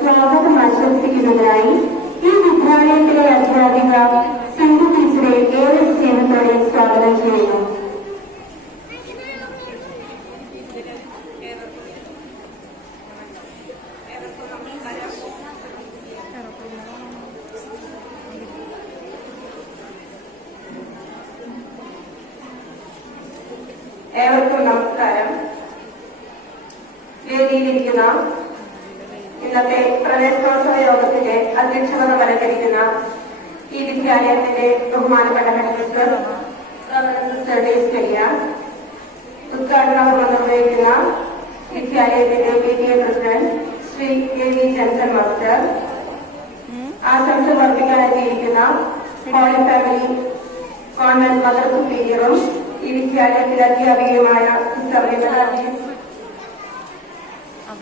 സ്വാഗതം ആശംസിക്കുന്നതിനായി ഈ വിദ്യാലയത്തിലെ അധ്യാപിക സിന്ധു ടീച്ചറെ ഏറെ സ്നേഹത്തോടെ സ്വാഗതം ചെയ്യുന്നു. ഏവർക്കും നമസ്കാരം. വേദിയിലിരിക്കുന്ന ഇന്നത്തെ പ്രവേശനോത്സവ യോഗത്തിന്റെ അധ്യക്ഷത അലങ്കരിക്കുന്ന ഈ വിദ്യാലയത്തിന്റെ ബഹുമാനപ്പെട്ട ഹെഡ്മിസ്റ്റർ ഉദ്ഘാടനം നിർവഹിക്കുന്ന വിദ്യാലയത്തിന്റെ PTA president Shri KV Janson master, ആശംസകൾ അർപ്പിക്കാനെത്തിയിരിക്കുന്ന ഹോളി ഫാമിലി കോൺവെന്റ് മദർ സുപ്പീരിയറും ഈ വിദ്യാലയത്തിലെ അധ്യാപികയുമായ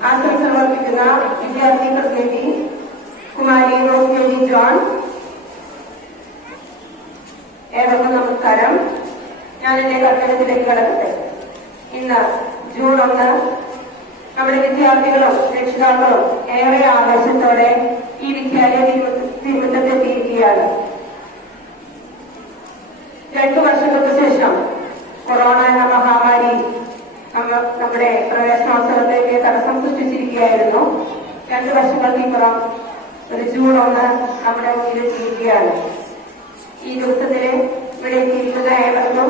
ആശംസകൾ അർപ്പിക്കുന്ന വിദ്യാർത്ഥി പ്രതിനിധി കുമാരി റോസ്മേരി ജോൺ, ഏവർക്കും നമസ്കാരം. ഞാൻ എന്റെ കർത്തവ്യത്തിലേക്ക് കടക്കട്ടെ. ഇന്ന് ജൂൺ 1 നമ്മുടെ വിദ്യാർത്ഥികളും രക്ഷിതാക്കളും ഏറെ ആവേശത്തോടെ ഈ വിദ്യാലയ തീർമുറ്റത്തെത്തിയിരിക്കുകയാണ്. 2 വർഷങ്ങൾക്ക് ശേഷം കൊറോണ എന്ന മഹാമാരി നമ്മുടെ പ്രവേശനോത്സവത്തേക്ക് തടസ്സം സൃഷ്ടിച്ചിരിക്കുകയായിരുന്നു. 2 വർഷങ്ങൾക്കിപ്പുറം ഒരു ജൂൺ 1 നമ്മുടെ മുന്നിലെത്തിയിരിക്കുകയാണ്. ഈ ദിവസത്തില് ഇവിടെ എത്തിയിരിക്കുന്ന ഏവർക്കും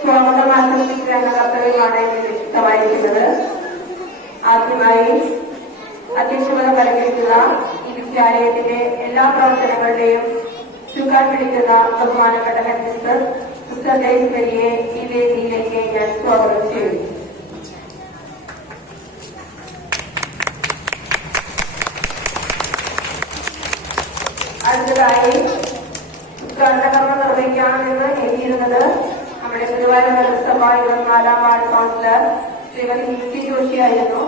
സ്വാഗതം ആശംസിക്കുക എന്ന കർത്തവ്യമാണ് നിക്ഷിപ്തമായിരിക്കുന്നത്. ആദ്യമായി അധ്യക്ഷത അലങ്കരിക്കുന്ന ഈ വിദ്യാലയത്തിന്റെ എല്ലാ പ്രവർത്തനങ്ങളുടെയും ചുക്കാൻ പിടിക്കുന്ന ബഹുമാനപ്പെട്ട ഹെഡ്മിസ്റ്റർ സിസ്റ്റർ ജയസ്മരിയെ ഈ വേദിയിലേക്ക് ഞാൻ സ്വാഗതം ചെയ്യുന്നു. അടുത്തതായി ഉദ്ഘാടന കർമ്മം നിർവഹിക്കണമെന്ന് എത്തിയിരുന്നത് നമ്മുടെ ഗുരുവായൂർ നഗരസഭ 24ാം വാർഡ് കൗൺസിലർ ശ്രീമതി യുക്തി ജോഷിയായിരുന്നു.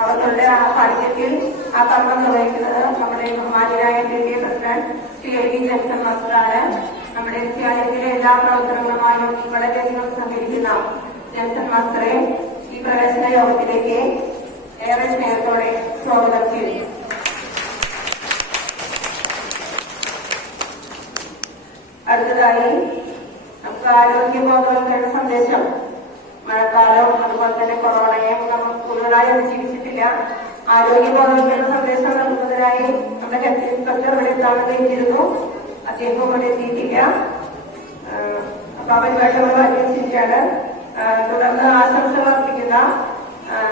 അവർക്കുടെ സാന്നിധ്യത്തിൽ ആ കർമ്മം നിർവഹിക്കുന്നത് നമ്മുടെ ബഹുമാനായ PTA president Shri KV Janson മാസ്റ്ററാണ്. നമ്മുടെ വിദ്യാലയത്തിലെ എല്ലാ പ്രവർത്തനങ്ങളുമായും വളരെയധികം സഹകരിക്കുന്ന ജൻസൺ മാസ്റ്ററെ ഈ പ്രവേശന യോഗത്തിലേക്ക് ഏറെ സ്നേഹത്തോടെ സ്വാഗതം ചെയ്യുന്നു. അടുത്തതായി നമുക്ക് ആരോഗ്യ ബോധവൽക്കരണ സന്ദേശം. മഴക്കാലവും അതുപോലെ തന്നെ കൊറോണയും നമ്മൾ കൂടുതലായി അതിജീവിച്ചിട്ടില്ല. ആരോഗ്യ ബോധവൽക്കരണ സന്ദേശം നൽകുന്നതിനായി നമ്മുടെ ഹെൽത്ത് ഇൻസ്പെക്ടർ ഇവിടെ എത്താമെന്നിരുന്നു. അദ്ദേഹം ഇവിടെ എത്തിയിട്ടില്ല. അപ്പൊ ആ പരിപാടികൾ അനുസരിച്ചാണ്. തുടർന്ന് ആശംസകൾ അർപ്പിക്കുന്ന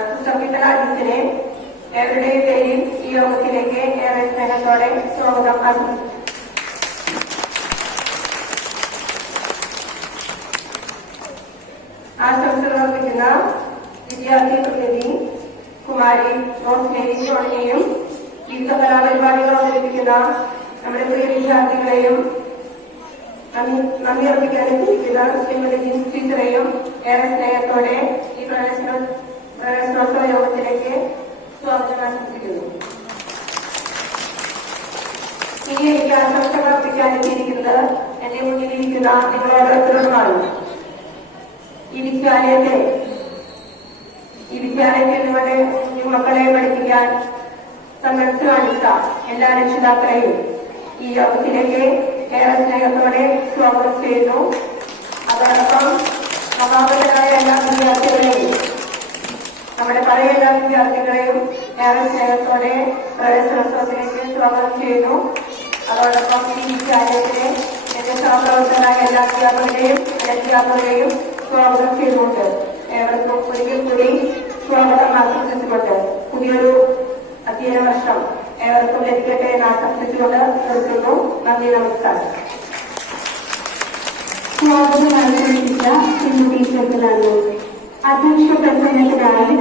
സിസ്റ്റർ വിമലാജിത്തിനെ ഏവരുടെയും പേരിൽ ഈ യോഗത്തിലേക്ക് ഏറെ സ്നേഹത്തോടെ സ്വാഗതം ആശംസിച്ചു. ആശംസകൾ അർപ്പിക്കുന്ന വിദ്യാർത്ഥി പ്രതിനിധി കുമാരി റോസ്മേരി ജോണിനെയും വിവിധ കലാപരിപാടികൾ അവതരിപ്പിക്കുന്ന നമ്മുടെ പ്രിയ വിദ്യാർത്ഥികളെയും നന്ദി അർപ്പിക്കാനെത്തിയിരിക്കുന്ന ശ്രീമതി ജിൻസ് ടീച്ചറെയും ഏറെ സ്നേഹത്തോടെ ഈ പ്രവേശനോത്സവ യോഗത്തിലേക്ക് സ്വാഗതം ആശംസിക്കുന്നു. ഇനി എനിക്ക് ആശംസകൾ അർപ്പിക്കാനെത്തിയിരിക്കുന്നത് എന്റെ മുന്നിലിരിക്കുന്ന നിങ്ങളോരോരുത്തരുമാണ്. ഈ വിദ്യാലയത്തിൽ നിങ്ങളുടെ കുഞ്ഞുമക്കളെ പഠിപ്പിക്കാൻ സന്മനസ് കാണിച്ച എല്ലാ രക്ഷിതാക്കളെയും ഈ യോഗത്തിലേക്ക് ഏറെ സ്നേഹത്തോടെ സ്വാഗതം ചെയ്യുന്നു. അതോടൊപ്പം നവാഗതരായ എല്ലാ വിദ്യാർത്ഥികളെയും നമ്മുടെ പഴയ എല്ലാ വിദ്യാർത്ഥികളെയും ഏറെ സ്നേഹത്തോടെ പ്രവേശനോത്സവത്തിലേക്ക് സ്വാഗതം ചെയ്യുന്നു. അതോടൊപ്പം ഈ വിദ്യാലയത്തിലെ എന്റെ സഹപ്രവർത്തകരായ എല്ലാ അധ്യാപകരെയും സ്വാഗതം ചെയ്തുകൊണ്ട് ഏവർക്കും ഒരിക്കൽ കൂടി സ്വാഗതം ആശംസിച്ചുകൊണ്ട് പുതിയൊരു അധ്യയന വർഷം ഏവർക്കും ലഭിക്കട്ടെ എന്ന് ആശംസിച്ചുകൊണ്ട് നിർത്തുന്നു. നന്ദി, നമസ്കാരം. സ്വാഗതം ആശംസിച്ച സിന്ധു ടീച്ചർക്ക് നന്ദി. അധ്യക്ഷ പ്രസംഗത്തിനായി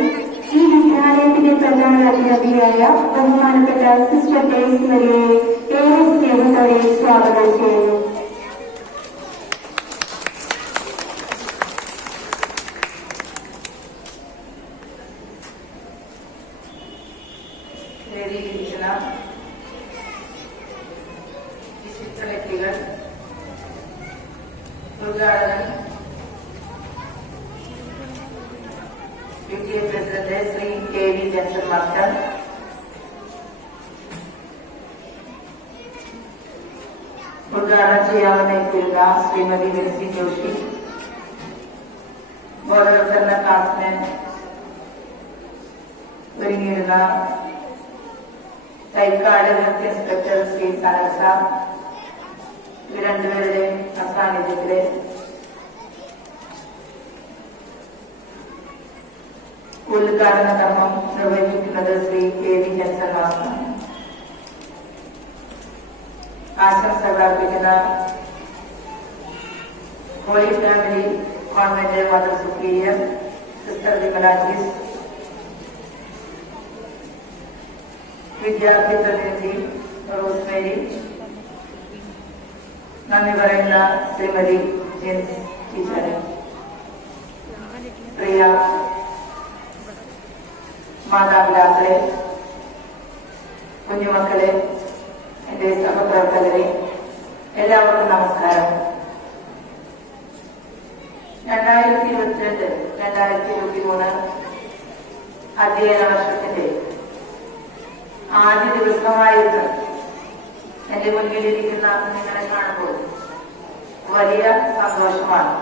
ഈ വിദ്യാലയത്തിന്റെ പ്രധാന അധ്യാപികയായ ബഹുമാനപ്പെട്ട സിസ്റ്റർ ഡേയ്സ് മരിയെ ഏറെ സ്നേഹത്തോടെ സ്വാഗതം ചെയ്യുന്നു. വേദിയിലിരിക്കുന്ന വിശിഷ്ട വ്യക്തികൾ, ഉദ്ഘാടകൻ PTA president Shri KV Janson master, ഉദ്ഘാടനം ചെയ്യാമെന്ന് എത്തിയിരുന്ന ശ്രീമതി മെൽസി ജോഷി, ബോധവൽക്കരണ ക്ലാസ്സിന് ഒരുങ്ങിയിരുന്ന Thycaud health inspector Shri Sanal sir, ഇവർ രണ്ടുപേരുടെയും അസാന്നിധ്യത്തില് ഉദ്ഘാടന കർമ്മം നിർവഹിക്കുന്നത് ശ്രീ KV ജൻസൺ മാസ്റ്റർ. ആശംസകൾ അർപ്പിക്കുന്ന Holy Family Convent Mother Superior Sister Vimala Jis, വിദ്യാർത്ഥി പ്രതിനിധി റോസ്മേരി, നന്ദി പറയുന്ന ശ്രീമതി ജെൻസ് ടീച്ചർ, പ്രിയ മാതാപിതാക്കളെ, കുഞ്ഞുമക്കളെ, എന്റെ സഹപ്രവർത്തകരെ, എല്ലാവർക്കും നമസ്കാരം. 2022-2023 അധ്യയന വർഷത്തിന്റെ ആദ്യ ദിവസമായിരുന്നു എന്റെ മുന്നിലിരിക്കുന്ന നിങ്ങളെ കാണുമ്പോൾ വലിയ സന്തോഷമാണ്.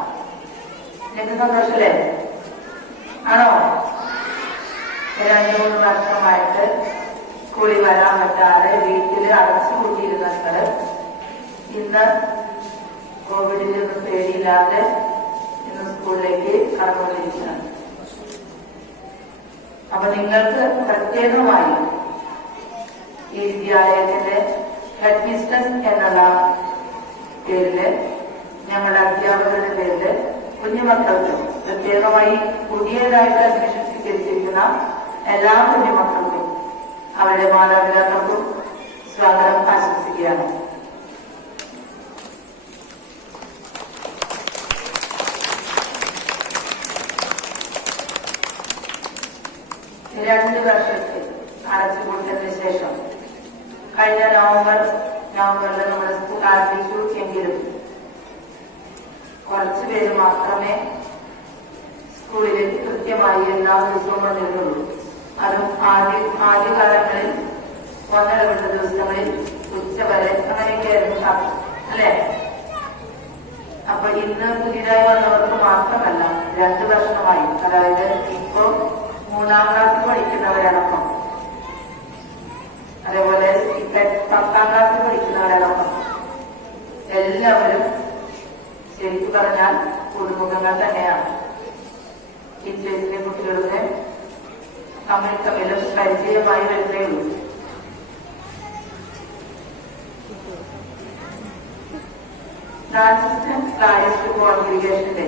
നിങ്ങൾക്ക് സന്തോഷമല്ലേ? ആണോ? 2-3 വർഷമായിട്ട് സ്കൂളിൽ വരാൻ പറ്റാതെ വീട്ടിൽ അടച്ചുകൂട്ടിയിരുന്ന നിങ്ങള് ഇന്ന് കോവിഡിൽ നിന്നും പേടിയില്ലാതെ ഇന്ന് സ്കൂളിലേക്ക് കടന്നുകൊണ്ടിരിക്കുകയാണ്. അപ്പൊ നിങ്ങൾക്ക് പ്രത്യേകമായി ഈ വിദ്യാലയത്തിന്റെ ഹെഡ് മിസ്റ്റേഴ്സ് എന്നുള്ള പേരില്, ഞങ്ങളുടെ അധ്യാപകരുടെ പേരില് കുഞ്ഞുമക്കൾക്ക്, പ്രത്യേകമായി പുതിയതായിട്ട് അഡ്മിഷൻ സ്വീകരിച്ചിരിക്കുന്ന എല്ലാ കുഞ്ഞുമക്കൾക്കും അവരുടെ മാതാപിതാക്കൾക്കും സ്വാഗതം ആശംസിക്കുകയാണ്. രണ്ട് വർഷത്തിൽ അടച്ചുപൂട്ടലിന് ശേഷം കഴിഞ്ഞ നവംബറിൽ നമ്മുടെ സ്കൂൾ ആരംഭിച്ചു. എങ്കിലും കുറച്ചുപേര് മാത്രമേ സ്കൂളിലേക്ക് കൃത്യമായി എല്ലാ ദിവസവും വന്നിരുന്നുള്ളൂ. അതും ആദ്യകാലങ്ങളിൽ 1-2 ദിവസങ്ങളിൽ ഉച്ചവരെ അങ്ങനെയൊക്കെയായിരുന്നു അല്ലെ? അപ്പൊ ഇന്ന് പുതിയതായി വന്നവർക്ക് മാത്രമല്ല, 2 വർഷമായി, അതായത് ഇപ്പോ 3ാം ക്ലാസ്സിൽ പഠിക്കുന്നവരടക്കം, അതേപോലെ 10ാം ക്ലാസ്സിൽ പഠിക്കുന്നവരടക്കം എല്ലാവരും ശരിക്കും പറഞ്ഞാൽ പുതുമുഖങ്ങൾ തന്നെയാണ്. ടീച്ചേഴ്സിലെ കുട്ടികളുടെ തമ്മിലും പരിചയമായി വരുന്നേ ഉള്ളൂ. ഫ്രാൻസിസ് ക്രൈസ്റ്റ് കോൺഗ്രിഗേഷന്റെ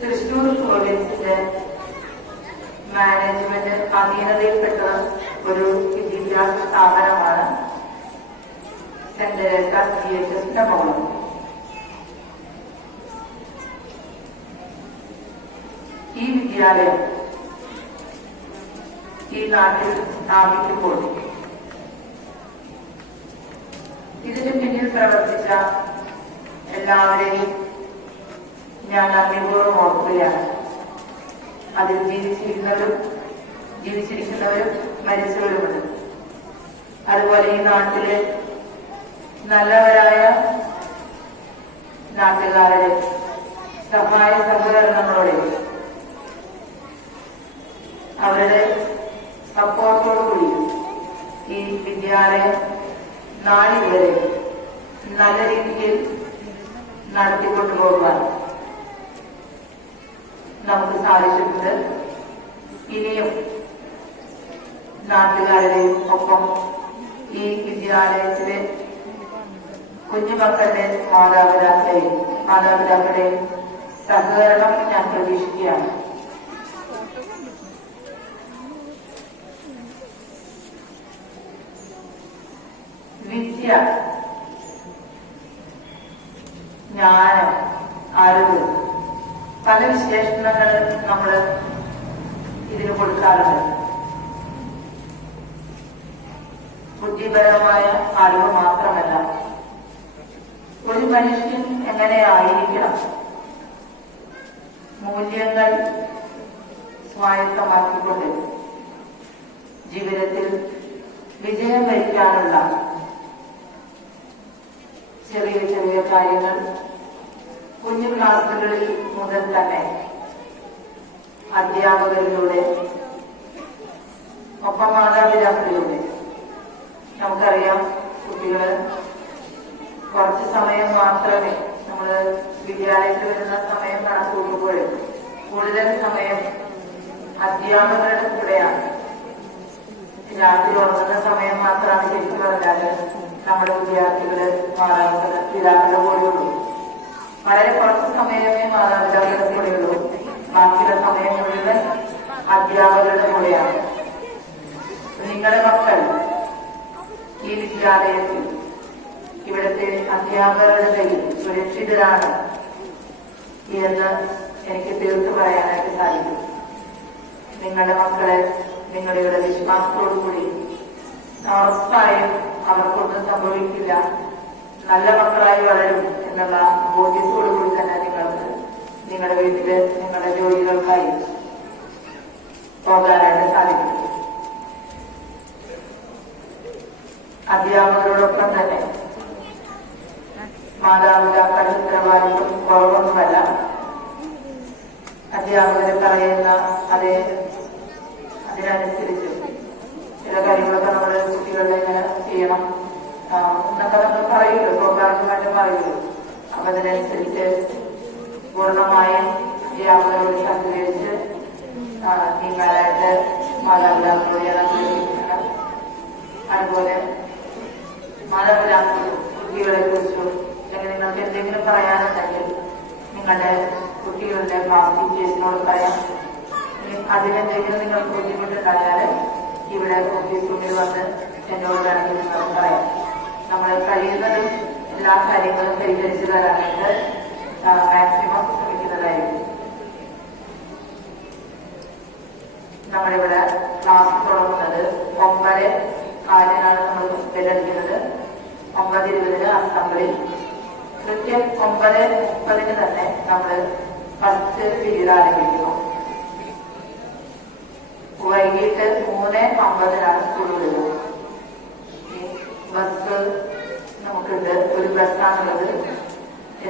തൃശൂർ പ്രോവിൻസിന്റെ മാനേജ്മെന്റ് അധീനതയിൽപ്പെട്ട ഒരു വിദ്യാഭ്യാസ സ്ഥാപനമാണ് സെന്റ് തെരേസാസ് GHS എറണാകുളം. ഈ വിദ്യാലയം ഈ നാട്ടിൽ സ്ഥാപിക്കുമ്പോൾ ഇതിന് പിന്നിൽ പ്രവർത്തിച്ച എല്ലാവരെയും ഞാൻ നന്ദിപൂർവ്വം ഓർക്കുകയാണ്. അതിൽ ജീവിച്ചിരിക്കുന്നവരും മരിച്ചവരുമുണ്ട്. അതുപോലെ ഈ നാട്ടിലെ നല്ലവരായ നാട്ടുകാരുടെ സഹായ സഹകരണങ്ങളോടെ, അവരുടെ സപ്പോർട്ടോടുകൂടി ഈ വിദ്യാലയം നാളിതുവരെ നല്ല രീതിയിൽ നടത്തിക്കൊണ്ടുപോകുവാൻ നമുക്ക് സാധിച്ചിട്ടുണ്ട്. ഇനിയും നാട്ടുകാരുടെയും ഒപ്പം ഈ വിദ്യാലയത്തിലെ കുഞ്ഞുമക്കളുടെ മാതാപിതാക്കളുടെയും സഹകരണം ഞാൻ പ്രതീക്ഷിക്കുകയാണ്. വിദ്യ, ജ്ഞാനം, അറിവ്, പല വിശേഷണങ്ങൾ നമ്മൾ ഇതിന് കൊടുക്കാറുണ്ട്. ബുദ്ധിപരമായ അറിവ് മാത്രമല്ല, ഒരു മനുഷ്യൻ എങ്ങനെയായിരിക്കണം, മൂല്യങ്ങൾ സ്വായത്തമാക്കിക്കൊണ്ട് ജീവിതത്തിൽ വിജയം വരിക്കാനുള്ള ചെറിയ ചെറിയ കാര്യങ്ങൾ കുഞ്ഞു ക്ലാസുകളിൽ മുതൽ തന്നെ അധ്യാപകരിലൂടെ ഒപ്പം മാതാപിതാക്കളിലൂടെ നമുക്കറിയാം. കുട്ടികള് കുറച്ച് സമയം മാത്രമേ നമ്മൾ വിദ്യാലയത്തിൽ വരുന്ന സമയം കണക്കൂട്ടുമ്പോൾ കൂടുതൽ സമയം അധ്യാപകരുടെ കൂടെയാണ്. രാത്രി ഉറങ്ങുന്ന സമയം മാത്രമാണ് ശരിക്കും പറഞ്ഞാല് നമ്മുടെ വിദ്യാർത്ഥികള് മാതാപിതാക്കളുടെ കൂടെയുള്ളൂ. വളരെ കുറച്ച് സമയമേ മാതാപിതാക്കളുടെ കൂടെയുള്ളൂ. ബാക്കിയുള്ള സമയം മുഴുവൻ അധ്യാപകരുടെ കൂടെയാണ്. നിങ്ങളുടെ മക്കൾ ഈ വിദ്യാലയത്തിൽ ഇവിടുത്തെ അധ്യാപകരുടെ കയ്യിൽ സുരക്ഷിതരാണ് എന്ന് എനിക്ക് തീർത്തു പറയാനായിട്ട് സാധിക്കും. നിങ്ങളുടെ മക്കളെ നിങ്ങളുടെ വിശ്വാസത്തോടുകൂടി ഉറപ്പായും അവർക്കൊന്നും സംഭവിക്കില്ല, നല്ല മക്കളായി വളരും എന്നുള്ള ബോധ്യത്തോടുകൂടി തന്നെ നിങ്ങൾക്ക് നിങ്ങളുടെ വീട്ടില് നിങ്ങളുടെ ജോലികൾക്കായി പോകാനായിട്ട് സാധിക്കും. അധ്യാപകരോടൊപ്പം തന്നെ മാതാപിതാക്കളുടെ ഉത്തരവാദിത്വം കുറവൊന്നുമല്ല. അധ്യാപകര് പറയുന്ന അതിനനുസരിച്ച് ചില കാര്യങ്ങളൊക്കെ നമ്മൾ കുട്ടികളുടെ ഇങ്ങനെ ചെയ്യണം എന്നൊക്കെ നമ്മൾ പറയുള്ളൂ, സ്വാഭാവികമായിട്ട് പറയുള്ളൂ. അപ്പൊ അതിനനുസരിച്ച് പൂർണ്ണമായും അധ്യാപകരോട് സഹകരിച്ച് നിങ്ങളായിട്ട് മാതാപിതാക്കളോട് ഇറങ്ങിയിരിക്കണം. അതുപോലെ മാതാപിതാക്കളും കുട്ടികളെ കുറിച്ചും അല്ലെങ്കിൽ നിങ്ങൾക്ക് എന്തെങ്കിലും പറയാനുണ്ടെങ്കിൽ നിങ്ങളുടെ കുട്ടികളുടെ ക്ലാസ് ടീച്ചേഴ്സിനോട് പറയാം. അതിനെന്തെങ്കിലും നിങ്ങൾക്ക് ബുദ്ധിമുട്ടുണ്ടായാൽ ഇവിടെ ഓഫീസ് റൂമിൽ വന്ന് എന്നോട് വേണമെങ്കിൽ നിങ്ങൾക്ക് പറയാം. നമ്മൾ കഴിയുന്നതും എല്ലാ കാര്യങ്ങളും പരിഹരിച്ചു തരാനായിട്ട് മാക്സിമം ശ്രമിക്കുന്നതായിരിക്കും. നമ്മളിവിടെ ക്ലാസ് തുടങ്ങുന്നത് 9:04 നമ്മൾ ബെല്ലടിക്കുന്നത്. 9:20 അസംബ്ലി. കൃത്യം 9:30 തന്നെ നമ്മൾ ഫസ്റ്റ് പീരീഡ് ആരംഭിക്കുന്നു. വൈകിട്ട് 3:50 സ്കൂൾ വരുന്നത്. ബസ് നമുക്കുണ്ട്. ഒരു ബസ്സാണുള്ളത്.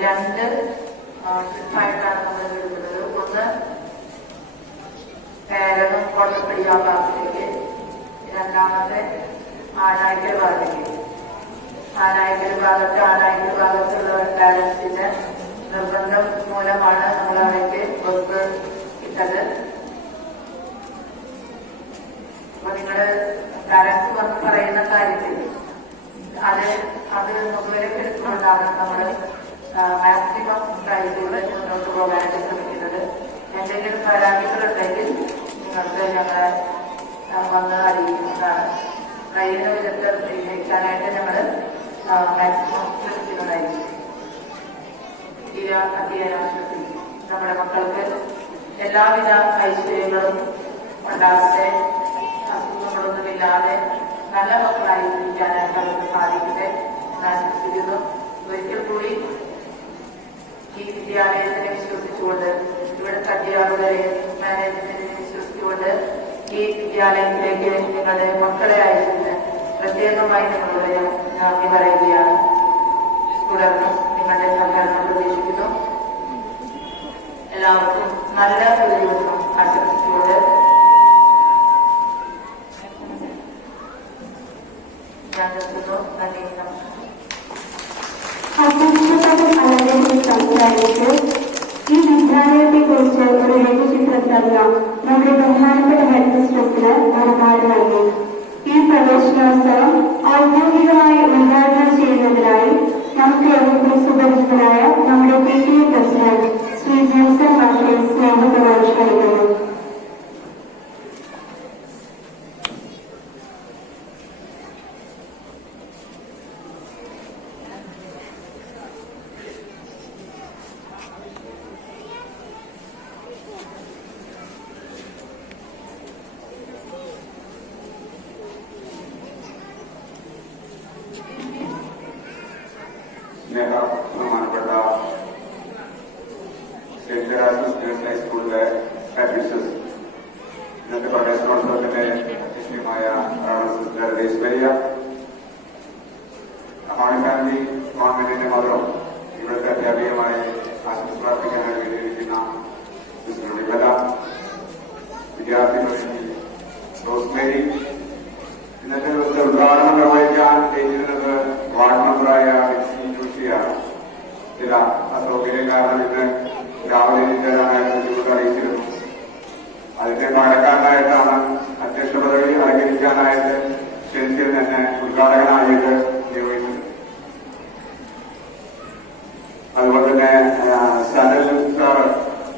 2 ട്രിപ്പായിട്ടാണ് നമ്മൾ എടുക്കുന്നത്. ഒന്ന് കേരളം കോട്ടപ്പടി ആ ഭാഗത്തേക്ക്, രണ്ടാമത്തെ ആനായിക്കൽ ഭാഗത്തേക്ക്. ആനായിക്കൽ ഭാഗത്തുള്ള പാരന്റ്സിന്റെ നിർബന്ധം മൂലമാണ് നമ്മൾ അവിടേക്ക് ബസ് ഇട്ടത്. അപ്പൊ നിങ്ങള് പാരന്റ്സ് വന്ന് പറയുന്ന കാര്യത്തിൽ അത് മുഖവിലക്കെടുത്തുകൊണ്ടാണ് നമ്മൾ മാക്സിമം കാര്യത്തിൽ മുന്നോട്ട് പോകാനായിട്ട് ശ്രമിക്കുന്നത്. എന്തെങ്കിലും പരാതികളുണ്ടെങ്കിൽ നിങ്ങൾക്ക് ഞങ്ങളെ വന്ന് അറിയിക്കുന്നതാണ്. കഴിയുന്ന വിധത്തിൽ പരിഹരിക്കാനായിട്ട് ഞങ്ങൾ മാക്സിമം ശ്രമിക്കുന്നതായിരിക്കും. ഈ അധ്യയന വർഷത്തിൽ നമ്മുടെ മക്കൾക്ക് എല്ലാവിധ ഐശ്വര്യങ്ങളും ഉണ്ടാകട്ടെ, അസുഖങ്ങളൊന്നുമില്ലാതെ നല്ല മക്കളായി ജീവിക്കാനായിട്ട് അവർക്ക് സാധിക്കട്ടെ എന്ന് ആശംസിക്കുന്നു. ഒരിക്കൽ കൂടി ഈ വിദ്യാലയത്തിനെ വിശ്വസിച്ചുകൊണ്ട്, ഇവിടുത്തെ അധ്യാപകരെ മാനേജ്മെന്റിനെ വിശ്വസിച്ചുകൊണ്ട് ഈ വിദ്യാലയത്തിലേക്ക് നിങ്ങളുടെ മക്കളെ അയച്ചതിന് പ്രത്യേകമായി നിങ്ങളോട് ഞാൻ നന്ദി പറയുകയാണ്. തുടർന്ന് നിങ്ങളുടെ സഹകരണം പ്രതീക്ഷിക്കുന്നു. എല്ലാവർക്കും നല്ല ഒരു ദിവസം ആശംസിച്ചുകൊണ്ട് ഞാൻ നിർത്തുന്നു. നന്ദി, നമസ്കാരം. അധ്യക്ഷപദം അലങ്കരിച്ച് സംസാരിച്ച് ഈ വിദ്യാലയത്തെ കുറിച്ച് ഒരു ലഘുചിത്രം നൽകാം. നമ്മുടെ ബഹുമാനപ്പെട്ട ഹെഡ് മിസ്ട്രസിന് ഒരുപാട് നൽകി. ഈ പ്രവേശനോത്സവം ഔദ്യോഗികമായി ഉദ്ഘാടനം ചെയ്യുന്നതിനായി നമുക്ക് ഏവർക്കും സുപരിചിതനായ നമ്മുടെ PTA പ്രസിഡന്റ് ശ്രീ ജോസഫ് മാഷെ സ്നേഹത്തോടെ ക്ഷണിക്കുന്നു. ബഹുമാനപ്പെട്ട സെന്റ് തെരേസാസ് ഗേൾസ് ഹൈസ്കൂളിലെ അഡ്മിഷൻസ്, ഇന്നത്തെ പ്രവേശനോത്സവത്തിന്റെ അധ്യക്ഷയുമായ സിസ്റ്റർ ദേശീയ അമാണി ഫാമിലി ഗവൺമെന്റിന്റെ മതം ഇവിടുത്തെ അധ്യാപികമായി ആശംസ പ്രാർത്ഥിക്കാനായി വേദിയിരിക്കുന്ന സിസ്റ്റർ വിമല, വിദ്യാർത്ഥികൾ റോസ്മേരി, ഇന്നത്തെ ദിവസത്തെ ഉദ്ഘാടനം നിർവഹിക്കാൻ എത്തിയിരുന്നത് വാർഡ് മെമ്പറായ ചില അസൗകര്യം കാരണം ഇന്ന് രാവിലെ എത്തിച്ചേരാനായിട്ട് ബുദ്ധിമുട്ട് അറിയിച്ചിരുന്നു. അതിന്റെ പാലക്കാരനായിട്ടാണ് അധ്യക്ഷ പദവി അലങ്കരിക്കാനായിട്ട് ക്ഷണിച്ചത് തന്നെ ഉദ്ഘാടകനായിട്ട് നിയോഗിച്ചത്. അതുപോലെ തന്നെ സനൽ സാർ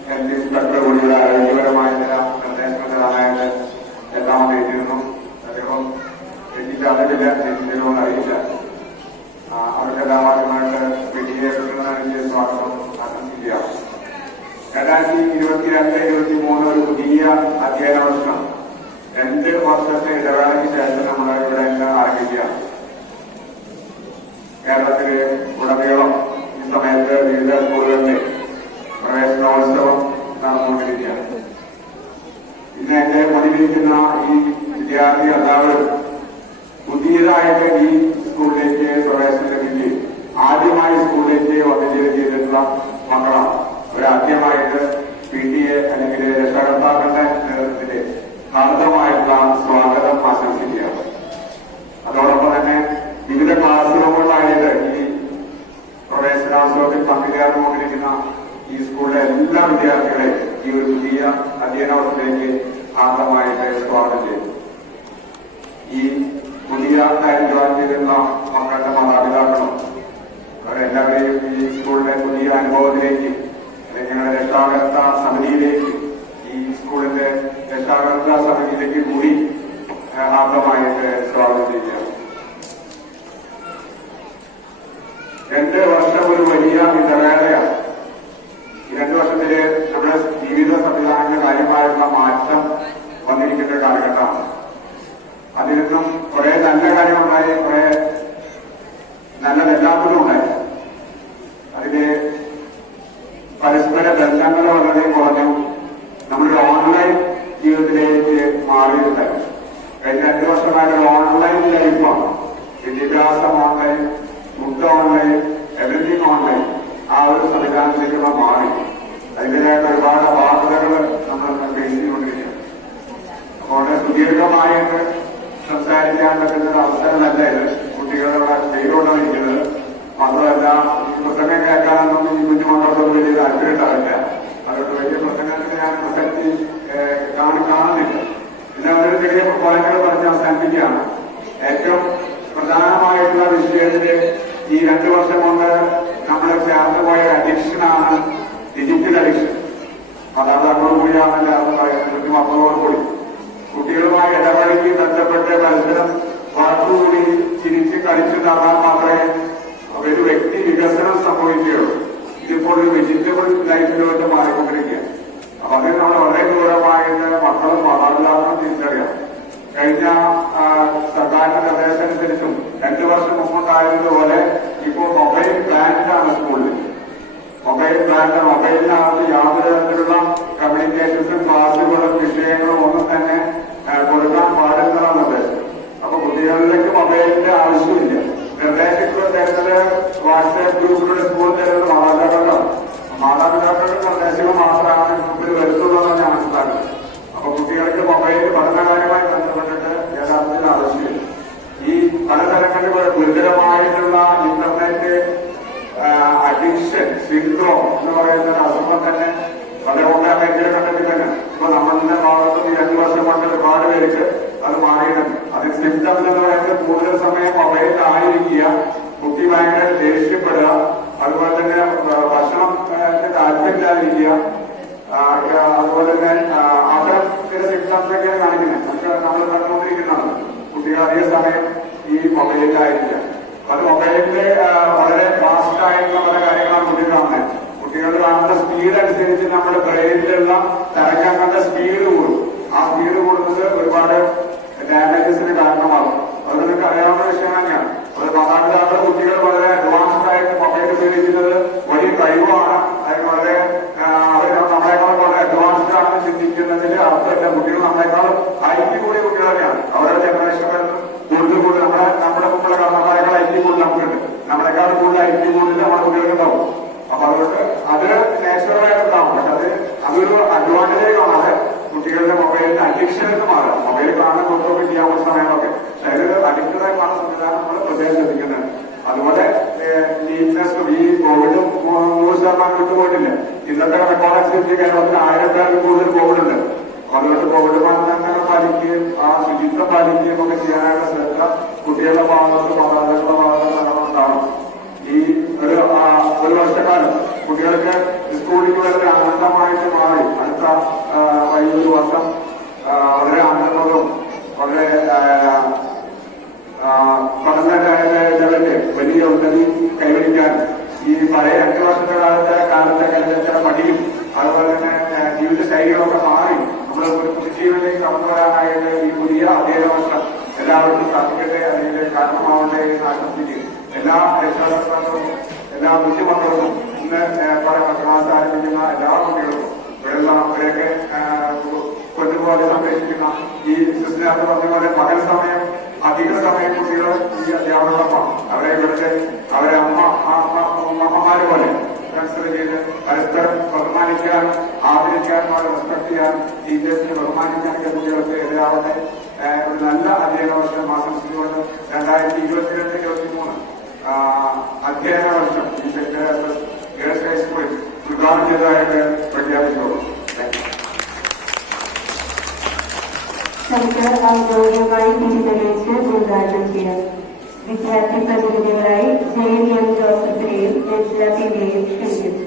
ഹെൽത്ത് ഇൻസ്പെക്ടർ കൂടിയുടെ ആരോഗ്യപരമായ ചില നിർദ്ദേശങ്ങൾ തരാനായിട്ട് എല്ലാം അറിയിച്ചിരുന്നു. അദ്ദേഹം എത്തിച്ചേർന്നിട്ടില്ല, എത്തിച്ചേരുമെന്ന് അറിയില്ല. അവർക്കെല്ലാമായിട്ട് PTA സ്വാഗതം ആശംസിക്കുക. 2022-23 ഒരു പുതിയ അധ്യയന വർഷം 2 വർഷത്തെ ഇടവേളയ്ക്ക് ശേഷം നമ്മൾ ഇവിടെ ആരംഭിക്കുകയാണ്. കേരളത്തിലെ ഉടനീളം ഈ സമയത്ത് വിവിധ സ്കൂളുകളിലെ പ്രവേശനോത്സവം നടന്നുകൊണ്ടിരിക്കുകയാണ്. ഇന്ന് എന്റെ മുന്നിലിരിക്കുന്ന ഈ വിദ്യാർത്ഥി എല്ലാവരും പുതിയതായിട്ട് ഈ സ്കൂളിലേക്ക് പ്രവേശനം ലഭിച്ച് ആദ്യമായി സ്കൂളിലേക്ക് വന്നുചേരുക ചെയ്തിട്ടുള്ള മക്കളാണ്. ആദ്യമായിട്ട് PTA അല്ലെങ്കിൽ രക്ഷകർത്താക്കളുടെ നേതൃത്വത്തില് ഹാർദമായിട്ടുള്ള സ്വാഗതം ആശംസിക്കുകയാണ്. അതോടൊപ്പം തന്നെ വിവിധ ക്ലാസ് റൂമുകളിലായിട്ട് ഈ പ്രവേശനോത്സവത്തിൽ പങ്കുചേർന്നുകൊണ്ടിരിക്കുന്ന ഈ സ്കൂളിലെ എല്ലാ വിദ്യാർത്ഥികളെയും ഈ ഒരു പുതിയ അധ്യയന വർഷത്തിലേക്ക് ഹാർദമായിട്ട് സ്വാഗതം ചെയ്തു. ഈ പുതിയ ജോയിൻ ചെയ്തിട്ടുള്ള മക്കളുടെ മാതാപിതാക്കളും അവരെല്ലാവരെയും ഈ സ്കൂളിലെ പുതിയ അനുഭവത്തിലേക്ക് അല്ലെങ്കിൽ ഞങ്ങളുടെ രക്ഷാകർത്ത സമിതിയിലേക്ക്, ഈ സ്കൂളിന്റെ രക്ഷാകർത്ത സമിതിയിലേക്ക് കൂടി ഹാർദമായിട്ട് സ്വാഗതം ചെയ്യുകയാണ്. 2 വർഷം ഒരു വലിയ ഇടവേളയാണ്. ഈ 2 വർഷത്തില് നമ്മുടെ ജീവിത സംവിധാനങ്ങളുടെ കാര്യമായിട്ടുള്ള മാറ്റം വന്നിരിക്കേണ്ട കാലഘട്ടമാണ്. അതിൽ നിന്നും കുറെ നല്ല കാര്യമുണ്ടായി, കുറെ നല്ലതെല്ലാത്തിലും ഉണ്ടായി. അതില് പരസ്പര ബന്ധങ്ങൾ വളരെ കുറഞ്ഞു. നമ്മുടെ ഓൺലൈൻ ജീവിതത്തിലേക്ക് മാറിയിട്ടുണ്ടായി. കഴിഞ്ഞ 2 വർഷമായിട്ട് ഓൺലൈൻ ലൈഫാണ്. വിദ്യാഭ്യാസം online, food online, everything online, ആ ഒരു സംവിധാനത്തിലേക്ക് മാറി. അതിൻ്റെതായിട്ട് ഒരുപാട് വാർത്തകൾ നമ്മൾ ഫേസ് ചെയ്തുകൊണ്ടിരിക്കുകയാണ്. അപ്പോൾ സുദീർഘമായിട്ട് സംസാരിക്കാൻ പറ്റുന്ന ഒരു അവസരമല്ല ഇത്. കുട്ടികളുടെ ചെയ്തുകൊണ്ടിരിക്കുന്നത് മാത്രമല്ല, ഈ പ്രസംഗം കേൾക്കാനൊന്നും ഈ കുഞ്ഞുമക്കൾക്കൊന്നും വലിയ താല്പര്യം ഉണ്ടാവില്ല. അതുകൊണ്ട് വലിയ പ്രസംഗത്തിന് ഞാൻ പ്രസക്തി കാണുന്നില്ല. പിന്നെ ഒരു ചെറിയ ഫലങ്ങൾ പറഞ്ഞ് അവസാനിപ്പിക്കുകയാണ്. ഏറ്റവും പ്രധാനമായിട്ടുള്ള വിഷയത്തില് ഈ 2 വർഷം കൊണ്ട് നമ്മൾ ചേർന്ന് പോയ അഡിക്ഷനാണ് ഡിജിറ്റൽ അഡിക്ഷൻ. മാതാപിതാക്കളോട് കൂടിയാണ് ചേർന്ന് പറയുന്നത്, കുഞ്ഞുമക്കളോട് കൂടി കുട്ടികളുമായി ഇടപഴകി ബന്ധപ്പെട്ട് പരസ്പരം വാക്കുകൂടി ചിരിച്ച് കളിച്ചു നടന്നാൽ മാത്രമേ ഒരു വ്യക്തി വികസനം സംഭവിക്കുകയുള്ളൂ. ഇതിപ്പോൾ ഒരു വെജിറ്റബിൾ ലൈഫിലോട്ട് മാറിക്കൊണ്ടിരിക്കുകയാണ്. അപ്പൊ അതിന് നമ്മൾ വളരെ ദൂരമായിട്ട് മക്കളും മാതാപിതാക്കളും തിരിച്ചറിയാം. കഴിഞ്ഞ സർക്കാരിന്റെ നിർദ്ദേശമനുസരിച്ചും 2 വർഷം മുമ്പുണ്ടായതുപോലെ ഇപ്പോൾ മൊബൈൽ പ്ലാന്റാണ് സ്കൂളിൽ. മൊബൈലിനകത്ത് യാതൊരു തരത്തിലുള്ള കമ്മ്യൂണിക്കേഷൻസും ക്ലാസുകളും വിഷയങ്ങളും ഒന്നും തന്നെ കൊടുക്കാൻ പാടില്ലെന്നാണ് നിർദ്ദേശം. അപ്പൊ കുട്ടികളിലേക്ക് മൊബൈലിന്റെ ആവശ്യമില്ല. നിർദ്ദേശങ്ങൾ തരുന്നത് വാട്സ്ആപ്പ് ഗ്രൂപ്പിലൂടെ സ്കൂൾ തരുന്നത് മാതാപിതാക്കളുടെ നിർദ്ദേശങ്ങൾ മാത്രമാണ് ഗ്രൂപ്പിൽ വരുത്തുള്ളതെന്ന് ഞാൻ മനസ്സിലാക്കുന്നത്. അപ്പൊ കുട്ടികൾക്ക് മൊബൈൽ പഠനകാര്യമായി ബന്ധപ്പെട്ടിട്ട് യഥാർത്ഥത്തിൽ ആവശ്യമില്ല. ഈ പലതരങ്ങളിലുള്ള ഗുരുതരമായിട്ടുള്ള ഇന്റർനെറ്റ് അഡിക്ഷൻ സിൻഡ്രോം എന്ന് പറയുന്ന ഒരു അസുഖം തന്നെ വളരെ അമേരിക്കയിൽ കണ്ടെത്തി തന്നെ. ഇപ്പൊ മൊബൈലില് വളരെ ഫാസ്റ്റ് ആയിട്ടുള്ള പല കാര്യങ്ങളാണ് കുട്ടികൾ കാണുന്നത്. കുട്ടികൾ കാണുന്ന സ്പീഡ് അനുസരിച്ച് നമ്മുടെ ബ്രെയിനിലുള്ള തരംഗങ്ങളുടെ സ്പീഡ് കൂടും. ആ സ്പീഡ് കൂടുന്നത് ഒരുപാട് ഡാമേജസിന് കാരണമാകും. അത് നിങ്ങൾക്ക് അറിയാവുന്ന വിഷയം തന്നെയാണ്. അത് മാതാപിതാക്കൾ കുട്ടികൾ വളരെ അഡ്വാൻസ്ഡ് ആയിട്ട് മൊബൈൽ ഉപയോഗിക്കുന്നത് വലിയ കഴിവാണ്. അതിന് വളരെ അവർ നമ്മളെക്കാളും വളരെ അഡ്വാൻസ്ഡ് ആണെന്ന് ചിന്തിക്കുന്നതിൽ അർത്ഥമില്ല. കുട്ടികൾ നമ്മളെക്കാളും ഐക്യ കൂടിയ കുട്ടികൾ തന്നെയാണ്. അവരുടെ ജനറേഷൻ കൂടുതൽ നമ്മുടെ മുമ്പുള്ള നമ്മളെക്കാൾ ഐക്യ കൂടുതൽ നമുക്കുണ്ട്. നമ്മളെക്കാൾ കൂടുതൽ ഐക്യ കൂടുതൽ നമ്മുടെ കുട്ടികൾക്കുണ്ടാവും. അപ്പൊ അതുകൊണ്ട് അത് നാച്ചുറലായിട്ടുണ്ടാവും. പക്ഷെ അതൊരു അഡ്വാൻറ്റേജ് കാണാതെ കുട്ടികളുടെ മൊബൈലിന് അഡിക്ഷൻ എന്ന് മാറാം. മൊബൈൽ കാണാൻ കൊടുത്തൊക്കെ ചെയ്യാവുന്ന സമയങ്ങളൊക്കെ അതായത് അഡിക്റ്റഡായി കാണുന്ന സംവിധാനം നമ്മൾ പ്രത്യേകം ശ്രദ്ധിക്കുന്നുണ്ട്. അതുപോലെ നീറ്റ്നെസ് ഈ കോവിഡും 100% വിട്ടുപോയിട്ടില്ല. ഇന്നത്തെ റെക്കോർഡ് അനുസരിച്ച് കേരളത്തിൽ 1000 പേർക്ക് കൂടുതൽ കോവിഡ് ഉണ്ട്. അതുകൊണ്ട് കോവിഡ് മാനദണ്ഡങ്ങൾ പാലിക്കുകയും ആ ശുചിത്വം പാലിക്കുകയും ഒക്കെ ചെയ്യാനായിട്ട് ശ്രദ്ധ കുട്ടികളുടെ ഭാഗത്ത് മാതാപിതാക്കളുടെ ഭാഗത്ത് നടന്നുകൊണ്ടാണ്. ഈ ഒരു വർഷക്കാലം കുട്ടികൾക്ക് സ്കൂളിൽ വളരെ ആനന്ദമായിട്ട് മാറി. അടുത്ത ഒരു വർഷം വളരെ ആനന്ദവും വളരെ പഠന ലെവലില് വലിയ ഉന്നതി കൈവരിക്കാൻ ഈ പഴയ 2 വർഷത്തെ കാലത്തെ ചില മടിയും അതുപോലെ തന്നെ ജീവിത ശൈലികളൊക്കെ മാറി നമ്മൾ ഒരു പുതുജീവനിലേക്ക് കടന്നു വരാനായിട്ട് ഈ പുതിയ അധ്യയന വർഷം എല്ലാവർക്കും സാധിക്കട്ടെ, അല്ലെങ്കിൽ കാരണമാവട്ടെ എന്ന് ആശംസിച്ച് എല്ലാ രക്ഷാകർത്താക്കളും എല്ലാ ബുദ്ധിമക്കൾക്കും ഇന്ന് ക്ലാസ് ആരംഭിക്കുന്ന എല്ലാ കുട്ടികൾക്കും ഇവിടെയുള്ള അവരെയൊക്കെ കൊണ്ടുപോലെ സംരക്ഷിക്കുന്ന ഈ സിസ്റ്റർ പറഞ്ഞ പോലെ പകൽ സമയം അധിക സമയം കുട്ടികൾ ഈ അധ്യാപകരോടൊപ്പം അവരെ ഇവിടുത്തെ അവരെ അമ്മമാര് പോലെ കൺസിഡർ ചെയ്ത് പരസ്പരം ബഹുമാനിക്കാൻ ആദരിക്കാനും അവരെ റെസ്പെക്ട് ചെയ്യാൻ ടീച്ചേഴ്സിനെ ബഹുമാനിക്കാനൊക്കെ കുട്ടികൾക്ക് ഇടയാവട്ടെ. ഒരു നല്ല അധ്യയന വർഷം ആശംസിച്ചുകൊണ്ട് 2022-23 അധ്യയന വർഷം ഈ ഗേൾസ് ഹൈസ്കൂളിൽ ഉദ്ഘാടനം ചെയ്തതായിട്ട് പ്രഖ്യാപിച്ചോളൂ. നമുക്ക് ഔദ്യോഗികമായി തിരിതെളിയിച്ച് ഉദ്ഘാടനം ചെയ്യാം. വിദ്യാർത്ഥി പ്രതിനിധികളായി JM ജോസഫിനെയും രജില പിന്നെയും ക്ഷണിക്കുന്നു.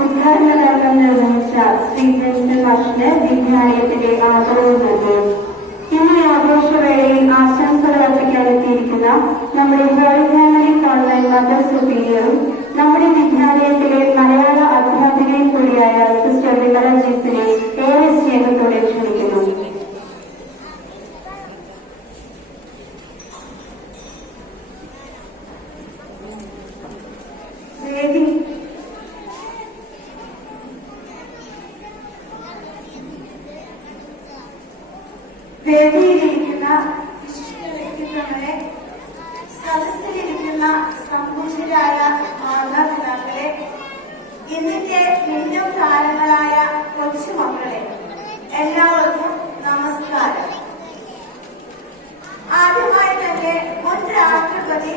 ഉദ്ഘാടന കർമ്മം നിർവഹിച്ച ശ്രീ പ്രിൻസിപ്പൽ മാഷിന് വിദ്യാലയത്തിന്റെ ആദരവ് നൽകി. ഇന്ന് ആഘോഷവേളയിൽ ആശംസകൾ അർപ്പിക്കാനെത്തിയിരിക്കുന്ന നമ്മുടെ ഹോളി ഫാമിലി കോൺവെന്റ് മദർ സുപ്പീരിയറും നമ്മുടെ വിദ്യാലയത്തിലെ മലയാള അധ്യാപികയും കൂടിയായ സിസ്റ്റർ വിമല ജിസിനെ ഏറെ സ്നേഹത്തോടെ ക്ഷണിക്കുന്നു. വേദിയിലിരിക്കുന്ന വിശിഷ്ട വ്യക്തിത്വങ്ങളെ, സദസ്സിലിരിക്കുന്ന സമ്പൂജിതരായ മാതാപിതാക്കളെ, ഇന്നത്തെ മിന്നും താരങ്ങളായ കൊച്ചുമക്കളെ, എല്ലാവർക്കും നമസ്കാരം. ആദ്യമായി തന്നെ മുൻ രാഷ്ട്രപതി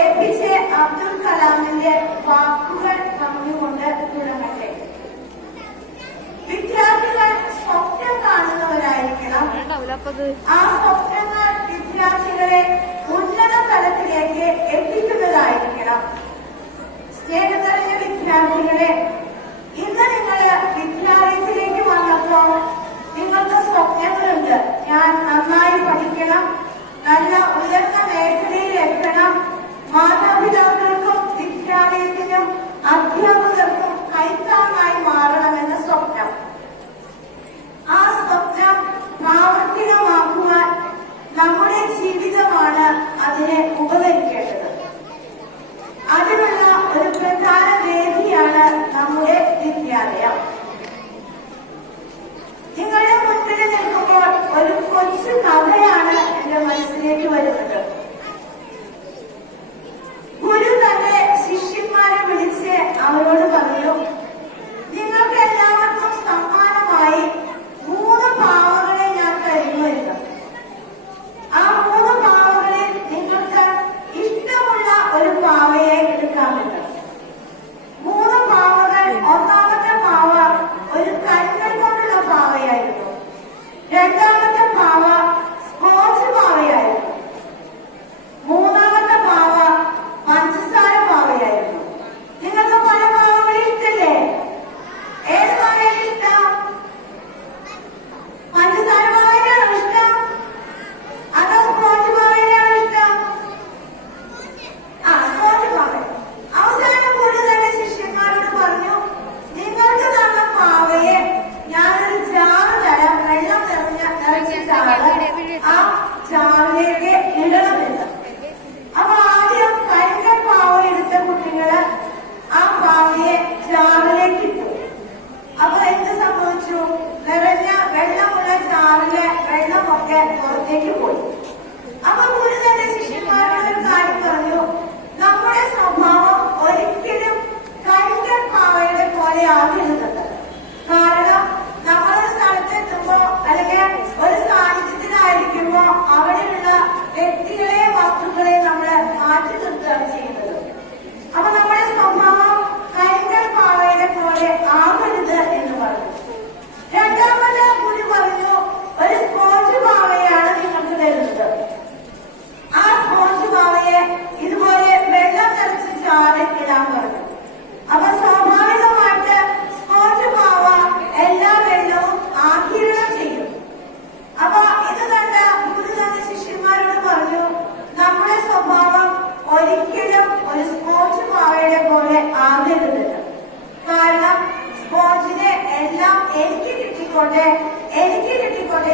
APJ അബ്ദുൽ കലാമിന്റെ വാക്കുകൾ പറഞ്ഞുകൊണ്ട് തുടങ്ങട്ടെ. വിദ്യാർത്ഥികൾ സ്വപ്നം കാണുന്നവരായിരിക്കണം. ആ സ്വപ്നങ്ങൾ വിദ്യാർത്ഥികളെ ഉന്നത തലത്തിലേക്ക് എത്തിക്കുന്നതായിരിക്കണം. വിദ്യാർത്ഥികളെ, ഇന്ന് നിങ്ങള് വിദ്യാലയത്തിലേക്ക് വന്നപ്പോ നിങ്ങൾക്ക് സ്വപ്നങ്ങളുണ്ട്. ഞാൻ നന്നായി പഠിക്കണം, നല്ല ഉയർന്ന മേഖലയിൽ എത്തണം, മാതാപിതാക്കൾക്കും വിദ്യാലയത്തിനും അധ്യാപകർക്കും കൈത്താങ്ങായി മാറണമെന്ന സ്വപ്നം. ആ സ്വപ്നം പ്രാവർത്തികമാക്കുവാൻ നമ്മുടെ ജീവിതമാണ് അതിനെ ഉപകരിക്കേണ്ടത്. അതിനുള്ള ഒരു പ്രധാന വേദിയാണ് നമ്മുടെ വിദ്യാലയം. നിങ്ങളുടെ മുന്നിൽ നിൽക്കുമ്പോൾ ഒരു കൊച്ചു കഥയാണ് എന്റെ മനസ്സിലേക്ക് വരുന്നത്. ഗുരു തന്റെ ശിഷ്യന്മാരെ വിളിച്ച് അവരോട് പറഞ്ഞു, നിങ്ങൾക്ക് എല്ലാവർക്കും സമ്മാനമായി 3 പാവകളെ ഞാൻ തരുന്നു എന്ന്. ആ 3 പാവകളിൽ നിങ്ങൾക്ക് ഇഷ്ടമുള്ള ഒരു പാവയെ എടുക്കാമെന്ന്. 3 പാവകൾ, ഒന്നാമത്തെ പാവ ഒരു കണ്ണൽ കൊണ്ടുള്ള പാവയായിരുന്നു. രണ്ടാമത്തെ പാവ സ്പോഞ്ച് പാവയായിരുന്നു. മൂന്നാമത്തെ പാവ പഞ്ചസാര പാവയായിരുന്നു. നിങ്ങൾക്ക് പല പാവകൾ ഇഷ്ടല്ലേ? ഏത് പാവയാണ് ഇഷ്ടം? പഞ്ചസാര പാവയാണോ ഇഷ്ടം? അതോ സ്പോഞ്ച് പാവയാണോ ഇഷ്ടം? സ്പോഞ്ച് പാവ. അവസാനം ഗുരു തന്നെ ശിഷ്യന്മാരോട് പറഞ്ഞു, നിങ്ങൾക്ക് തന്ന പാവയെ ഞാനൊരു ജാറ് തരാം, വെള്ളം നിറച്ച ജാറ്, ആ ജാറിലേക്ക് ഇടണമെന്ന്. അപ്പൊ ആദ്യം കഴിഞ്ഞ പാവ എടുത്ത കുട്ടികള് ആ പാവയെ ജാറിലേക്ക് ഇട്ടു. അപ്പൊ എന്ത് സംഭവിച്ചു? നിറഞ്ഞ വെള്ളമുള്ള ജാറിലെ വെള്ളമൊക്കെ പുറത്തേക്ക് പോയി. അപ്പൊ ഗുരു തന്നെ ശിഷ്യന്മാരോട് ഒരു കാര്യം പറഞ്ഞു, നമ്മുടെ സ്വഭാവം ഒരിക്കലും കഴിഞ്ഞ പാവയുടെ പോലെ ആകരുന്നത്. കാരണം നമ്മളൊരു സ്ഥലത്തെത്തുമ്പോ അല്ലെങ്കിൽ ഒരു സാന്നിധ്യത്തിലായിരിക്കുമ്പോ അവിടെയുള്ള വ്യക്തികളെ വസ്തുക്കളെ നമ്മൾ മാറ്റി നിർത്തുകയാണ് ചെയ്യുന്നത്. അപ്പൊ നമ്മുടെ സ്വഭാവം കഴിഞ്ഞ പാവയുടെ പോലെ ആകരുത് എന്ന് പറഞ്ഞു. രണ്ടാമത് ഗുരു പറഞ്ഞു, ഒരു സ്പോഞ്ച് പാവയാണ് നിങ്ങൾക്ക് തരുന്നത്. ആ സ്പോഞ്ച് പാവയെ ഇതുപോലെ വെള്ളം നിറച്ച് ചാറിൽ ഇടാൻ പറഞ്ഞു. അപ്പൊ സ്വാഭാവികമായിട്ട് സ്പോഞ്ച് പാവ എല്ലാ വെള്ളവും ആഗിരണം ചെയ്യും. അപ്പൊ ഇത് കണ്ട ഗുരു തന്നെ ശിഷ്യന്മാരോട് പറഞ്ഞു, നമ്മുടെ സ്വഭാവം ഒരിക്കലും ഒരു സ്പോഞ്ച് പാവയുടെ പോലെ ആകരുത്. കാരണം സ്പോഞ്ചിനെ എല്ലാം എനിക്ക് കിട്ടിക്കോട്ടെ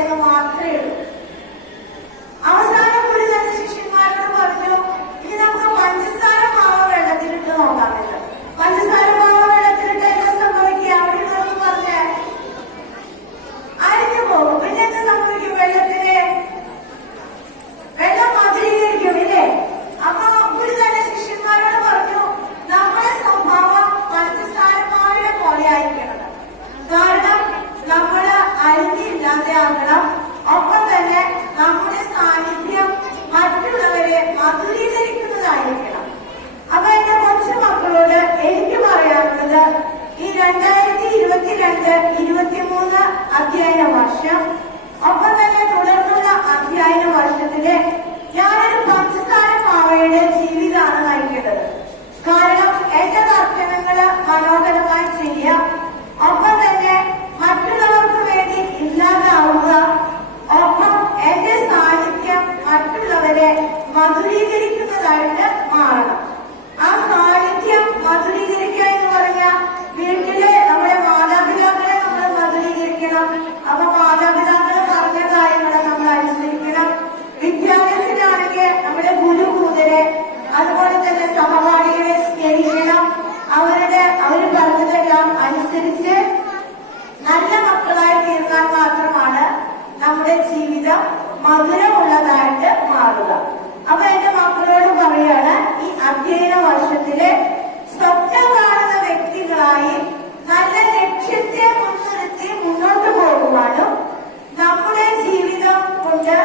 എന്ന് മാത്രമേ ഉള്ളൂ. അവസാനം ഗുരു തന്നെ ശിഷ്യന്മാരോട് പറഞ്ഞു, ഇനി നമുക്ക് പഞ്ചസാര പാവ വെള്ളത്തിലിട്ട് നോക്കാമെന്ന്. പഞ്ചസാര പാവ വെള്ളത്തിലിട്ട് എന്താ സംഭവിക്കുക? അവിടെ നമുക്ക് പറഞ്ഞേ അരിഞ്ഞു പോകും. പിന്നെ എന്ത് സംഭവിക്കും? വെള്ളം മധുരീകരിക്കും, ഇല്ലേ? അപ്പൊ ഗുരു തന്നെ ശിഷ്യന്മാരോട് പറഞ്ഞു, നമ്മുടെ സ്വഭാവം പഞ്ചസാര പാവയുടെ പോലെ ആയിരിക്കണം. കാരണം നമ്മള് അരിഞ്ഞില്ലാതെ ആകണം. ഒപ്പം തന്നെ നമ്മുടെ സാന്നിധ്യം മറ്റുള്ളവരെ മധുരീകരിക്കുന്നതായിരിക്കണം. അപ്പൊ എന്റെ കൊച്ചു മക്കളോട് എനിക്ക് പറയാനുള്ളത്, ഈ 2022-23 അധ്യയന വർഷം, ഒപ്പം തന്നെ തുടർന്നുള്ള അധ്യയന വർഷത്തില് ഞാനൊരു പഞ്ചസാര പാവയുടെ ജീവിതമാണ് നയിക്കേണ്ടത്. കാരണം എന്റെ കർത്തവ്യങ്ങള് മനോഹരമായി ചെയ്യാം, ഒപ്പം തന്നെ മറ്റുള്ളവർക്ക് വേണ്ടി ഇല്ലാതാവുക, ഒപ്പം എന്റെ സാന്നിധ്യം മറ്റുള്ളവരെ മധുരീകരിക്കുന്നതായിട്ട് മാറണം. ആ സാന്നിധ്യം മധുരീകരിക്കുക എന്ന് പറഞ്ഞാൽ വീട്ടിലെ നമ്മുടെ മാതാപിതാക്കളെ നമ്മൾ മധുരീകരിക്കണം. അപ്പൊ മാതാപിതാക്കൾ പറഞ്ഞ കാര്യങ്ങളെ നമ്മൾ അനുസരിക്കണം. വിദ്യാലയത്തിലാണെങ്കിൽ നമ്മുടെ ഗുരുകൂതരെ, അതുപോലെ തന്നെ സഹപാഠികളെ സ്നേഹിക്കണം. അവര് പറഞ്ഞതെല്ലാം അനുസരിച്ച് നല്ല മക്കളായി തീർന്നാൽ മാത്രമാണ് നമ്മുടെ ജീവിതം മധുരമുള്ളതായിട്ട് മാറുക. അപ്പൊ എന്റെ മക്കളോട് പറയാണ്, ഈ അധ്യയന വർഷത്തിലെ സ്വപ്നം കാണുന്ന വ്യക്തികളായി നല്ല ലക്ഷ്യത്തെ മുൻനിർത്തി മുന്നോട്ട് പോകുവാനും നമ്മുടെ ജീവിതം കൊണ്ട്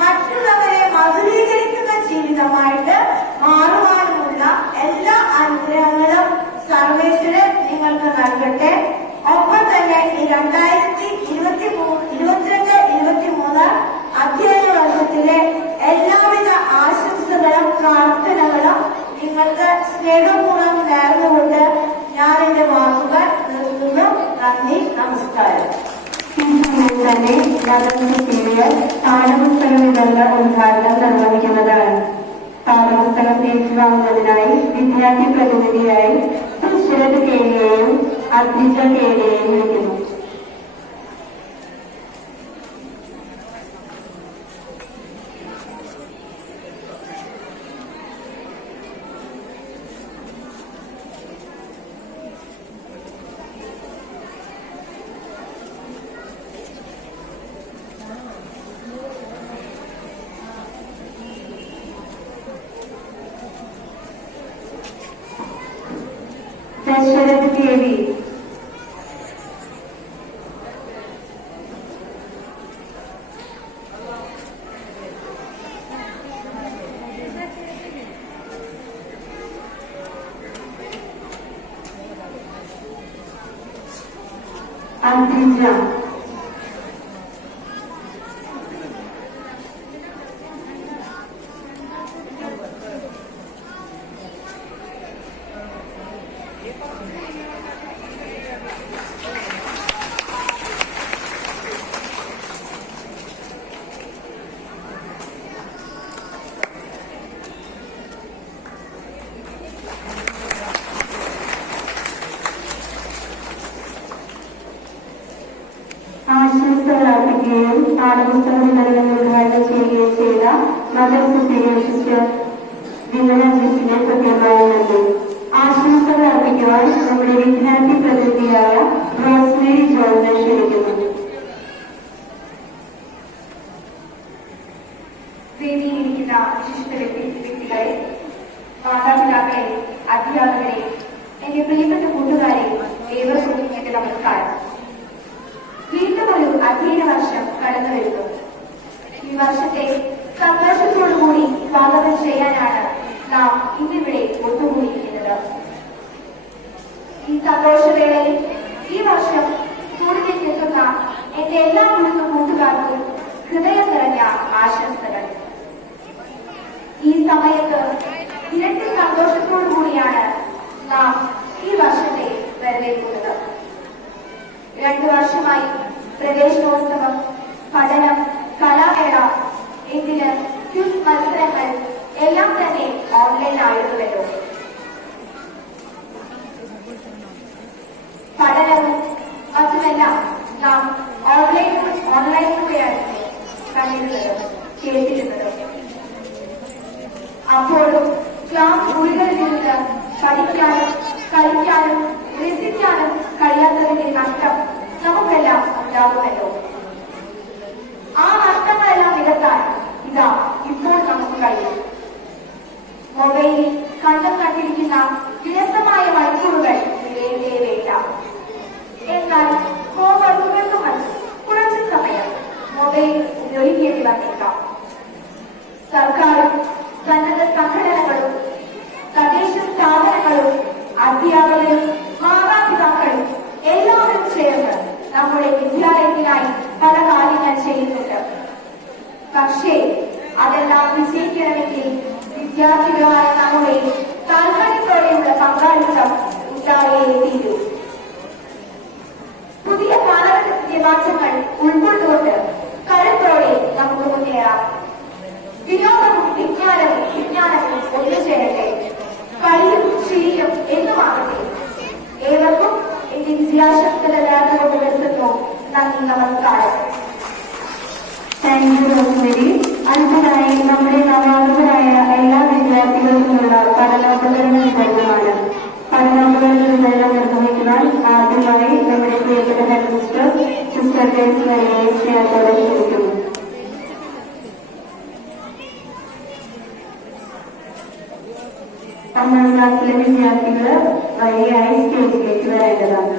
മറ്റുള്ളവരെ മധുരീകരിക്കുന്ന ജീവിതമായിട്ട് മാറുവാനുമുള്ള എല്ലാ അനുഗ്രഹങ്ങളും സർവേശ്വരൻ നിങ്ങൾക്ക് നൽകട്ടെ. ഒപ്പം തന്നെ ഈ 2022-23 അധ്യയന വർഷത്തിലെ എല്ലാവിധ ആശംസകളും പ്രാർത്ഥനകളും നിങ്ങൾക്ക് സ്നേഹപൂർവ്വം നേർന്നുകൊണ്ട് ഞാൻ എന്റെ വാക്കുകൾ നിർത്തുന്നു. നന്ദി, നമസ്കാരം. ഈ സമയം തന്നെ നഗര സീനിയർ പാഠപുസ്തക വിതരണ ഉദ്ഘാടനം നിർവഹിക്കുന്നതാണ്. പാഠപുസ്തകം ഏറ്റുവാങ്ങുന്നതിനായി വിദ്യാർത്ഥി പ്രതിനിധിയായി ശരത് കേലിയെയും അദ്വിജ കേലിയെയും വിളിക്കുന്നു. ദശരഥ ദേവി, അദ്വിജ, ആശംസകൾ അർപ്പിക്കുകയും പാഠപുസ്തക വിതരണം ഉദ്ഘാടനം ചെയ്യുകയും ചെയ്ത മദർസ് സീനിയർ സിസ്റ്റർ വിമല ജിസിനെ പ്രത്യേകമായി നന്ദി. ആശംസകൾ അർപ്പിക്കുവാൻ നമ്മുടെ വിദ്യാർത്ഥി പ്രതിനിധിയായ റോസ്മേരി ജോണിനെ ക്ഷണിക്കുന്നു. വേദിയിലിരിക്കുന്ന വിശിഷ്ട വ്യക്തികളെ, മാതാപിതാക്കളെ, അധ്യാപകരെ, എന്റെ പ്രിയപ്പെട്ട കൂട്ടുകാരെ, ഏവർക്കും എന്റെ നമസ്കാരം. വീണ്ടും ഒരു അധ്യയന വർഷം കടന്നു വരുന്നു. ഈ വർഷത്തെ സന്തോഷത്തോടുകൂടി സ്വാഗതം ചെയ്യാനാണ് നാം ഇന്നിവിടെ ഒത്തുകൂടിയിരിക്കുന്നത്. ഈ സന്തോഷവേളയിൽ ഈ വർഷം സ്കൂളിലേക്ക് എത്തുന്ന എന്റെ എല്ലാ കുടുംബ കൂട്ടുകാർക്കും ഹൃദയം നിറഞ്ഞ ആശംസകൾ. ഈ സമയത്ത് ഇരട്ടി സന്തോഷത്തോടു കൂടിയാണ് നാം ഈ വർഷത്തെ വരവേൽക്കുന്നത്. 2 വർഷമായി പ്രവേശനോത്സവം, പഠനം, കലാമേള, എന്തിന് ക്വിസ് മത്സരങ്ങൾ എല്ലാം തന്നെ ഓൺലൈൻ ആയിരുന്നുവല്ലോ. പഠനവും മറ്റുമെല്ലാം നാം ഓൺലൈനിലൂടെയാണ് കണ്ടിരുന്നത്, കേട്ടിരുന്നത്. അപ്പോഴും ക്ലാസ് മുറികളിൽ നിന്ന് പഠിക്കാനും കളിക്കാനും രസിക്കാനും കഴിയാത്തതിന്റെ നഷ്ടം നമുക്കെല്ലാം ഉണ്ടാകുമല്ലോ. ആ നഷ്ടങ്ങളെല്ലാം നികത്താൻ ഇതാ ഇപ്പോൾ നമുക്ക് കഴിയും. മൊബൈലിൽ കണ്ടും കണ്ടിരിക്കുന്ന വിരസമായ മണിക്കൂറുകൾ വിലയിലേ വേണ്ട. എന്നാൽ ഹോംവർക്കുകൾക്കും മറ്റും കുറച്ച് സമയം മൊബൈൽ ഉപയോഗിക്കേണ്ടി വന്നേക്കാം. സർക്കാരും സന്നദ്ധ സംഘടനകളും തദ്ദേശ സ്ഥാപനങ്ങളും അധ്യാപകരും മാതാപിതാക്കളും എല്ലാവരും ചേർന്ന് നമ്മുടെ വിദ്യാലയത്തിനായി പല കാര്യങ്ങൾ ചെയ്യുന്നുണ്ട്. പക്ഷേ അതെല്ലാം വിജയിക്കണമെങ്കിൽ വിദ്യാർത്ഥികളായ നമ്മുടെ താൽപര്യത്തോടെയുള്ള പങ്കാളിത്തം ഉണ്ടായേ തീരൂ. പുതിയ കാലഘട്ടത്തിന്റെ മാറ്റങ്ങൾ ഉൾക്കൊണ്ടുകൊണ്ട് കരുത്തോടെ നമുക്ക് മുന്നേറാം. വിനോദവും വിജ്ഞാനവും ഒന്നുചേരട്ടെ. കളിയും ചിരിയും എന്നുമാകട്ടെ. ഏവർക്കും എന്റെ വിജയാശംസകളാകൊണ്ട് നിർത്തുന്നു. നന്ദി, നമസ്കാരം. Thank you Rosemary. അടുത്തതായി നമ്മുടെ നവാഗതരായ എല്ലാ വിദ്യാർത്ഥികൾക്കുമുള്ള പഠനോപകരണ വിതരണമാണ്. പഠനോപകരണ വിതരണം നിർവഹിക്കുവാൻ ആദ്യമായി നമ്മുടെ പ്രിയപ്പെട്ട ഹെഡ് മിസ്റ്റർ സിസ്റ്റർ ജെയിംസ് വരെയെ സ്നേഹത്തോടെ ക്ഷണിക്കുന്നു. ഒന്നാം ക്ലാസ്സിലെ വിദ്യാർത്ഥികൾ വഴിയായി സ്റ്റേജിലേക്ക് വരേണ്ടതാണ്.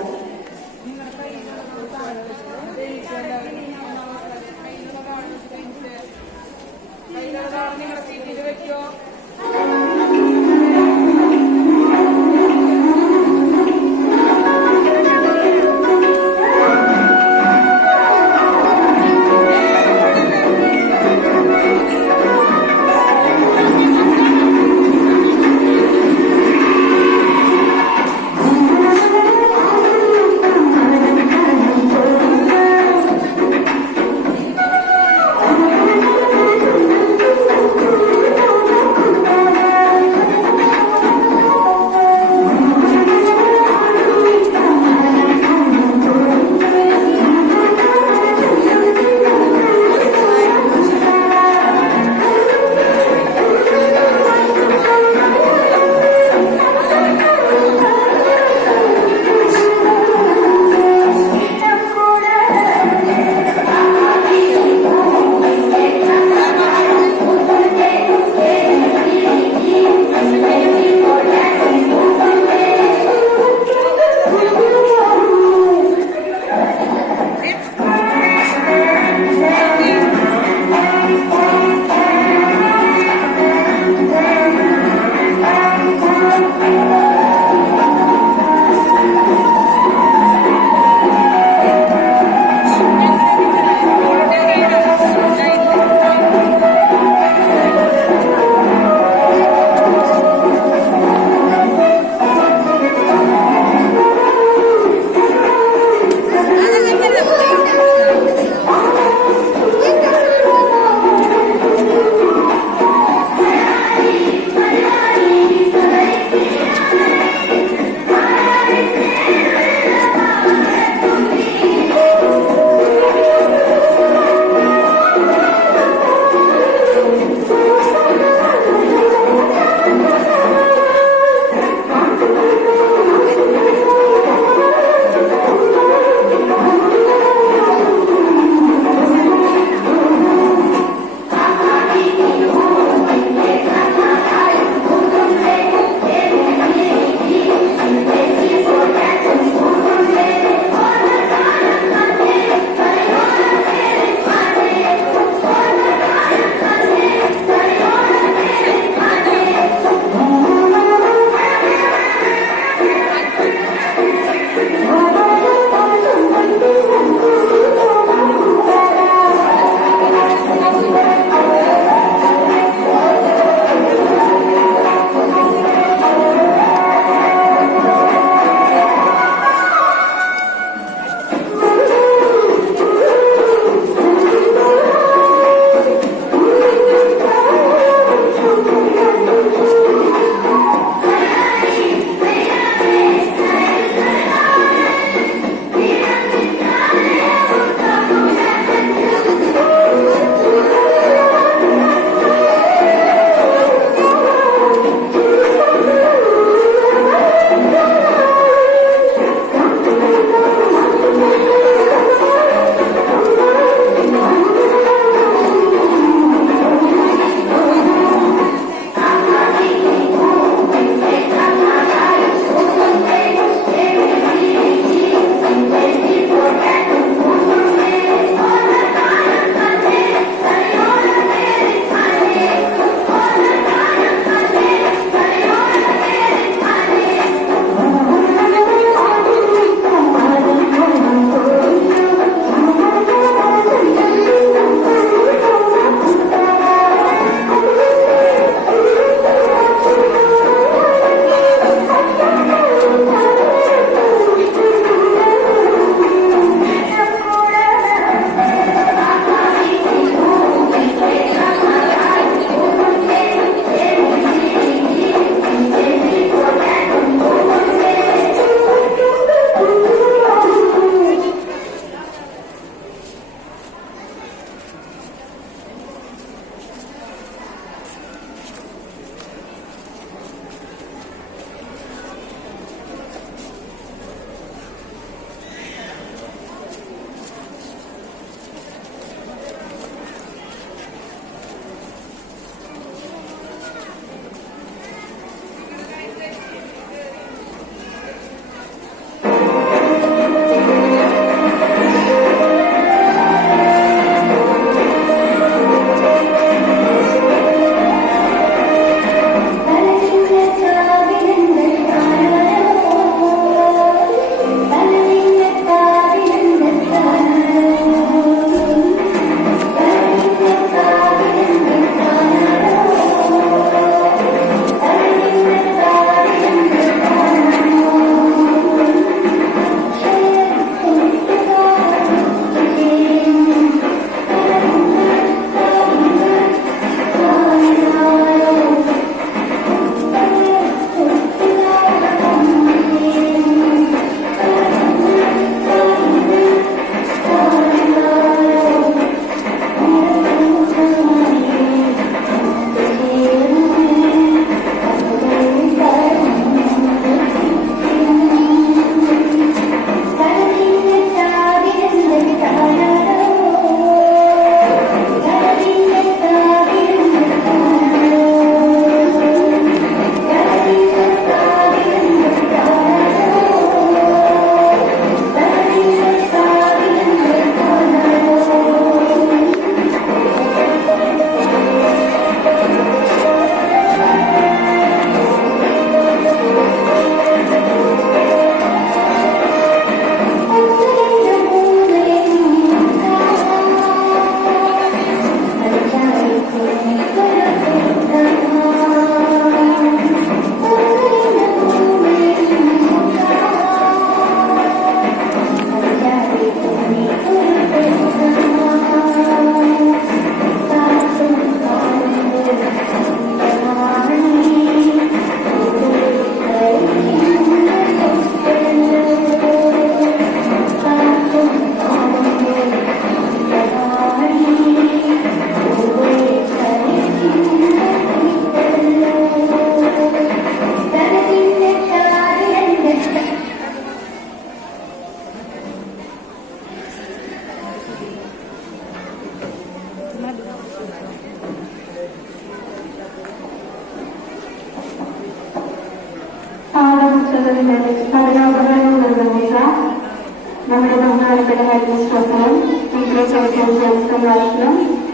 ബഹുമാനപ്പെട്ട ഹെഡ് മിസ്ട്രസിനും ടീച്ചറെ സെക്രട്ടറി മാഷിനും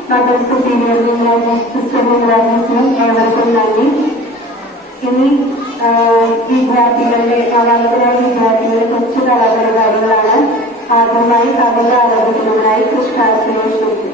മദർ സുപ്പീരിയർ സിസ്റ്റർ വിംഗ്ലാജിനും ഏവർക്കും നന്ദി. ഇനി വിദ്യാർത്ഥികളുടെ നവാഗതരായ വിദ്യാർത്ഥികളുടെ കൊച്ചു കലാപരിപാടികളാണ്. ആദ്യമായി കവിത ആരംഭിക്കുന്നതിനായി കൃഷ്ണാശ്രയെ ക്ഷണിക്കുന്നു.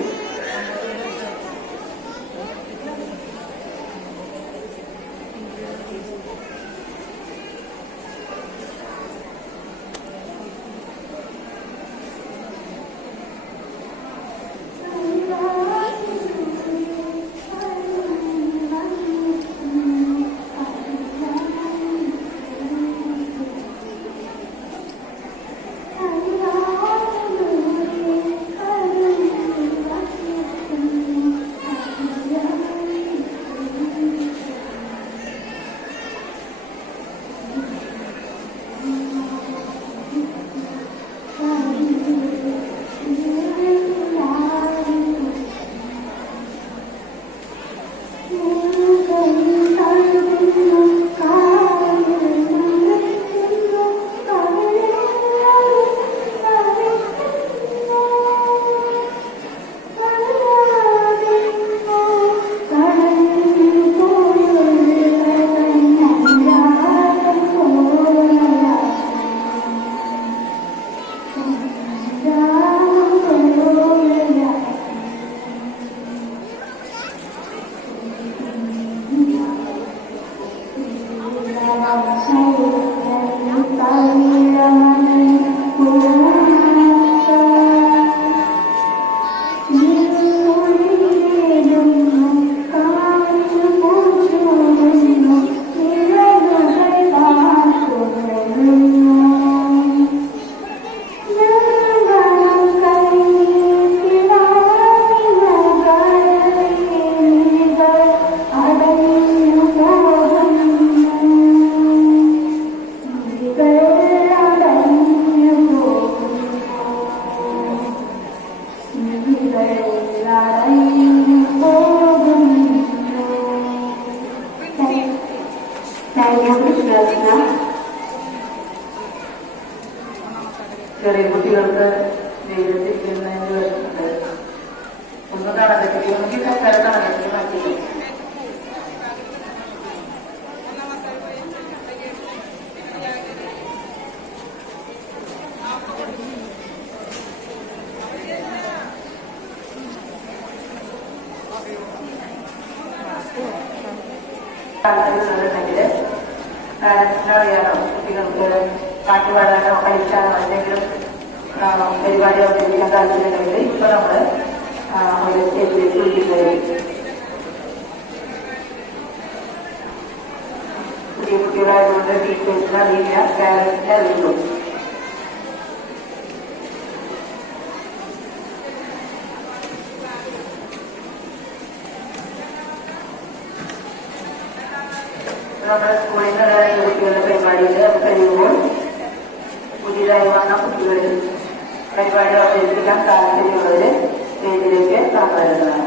ചെറിയ കുട്ടികൾക്ക് ജീവിതത്തിരിക്കുന്നതിന് വരുന്നുണ്ട്. ഒന്നും കാണാൻ പറ്റില്ല, ഒന്നും കൈകാര്യം കാണാൻ പറ്റില്ല. മാറ്റില്ല ണ്ടെങ്കിൽ അറിയാലോ, കുട്ടികൾക്ക് പാട്ട് പാടാനോ കളിക്കാനോ എന്തെങ്കിലും പരിപാടി അവതരിപ്പിക്കാൻ താല്പര്യമുണ്ടെങ്കിൽ ഇപ്പൊ നമ്മള് ഒരു സ്റ്റേജിലേക്ക് വിളിക്കുന്നത് പുതിയ കുട്ടികളായതുകൊണ്ട് ടീച്ചേഴ്സിന് അറിയില്ല, പാരന്റ്സിനെ അറിയുള്ളൂ. നമ്മുടെ സ്കൂളിൽ നിന്നുള്ള കുട്ടികളുടെ പരിപാടിയിൽ കഴിയുമ്പോൾ പുതിയതായി വന്ന കുട്ടികൾ പരിപാടി അവതരിപ്പിക്കാൻ താല്പര്യമുള്ളവര് സ്റ്റേജിലേക്ക് കടന്നുവരുന്നതാണ്.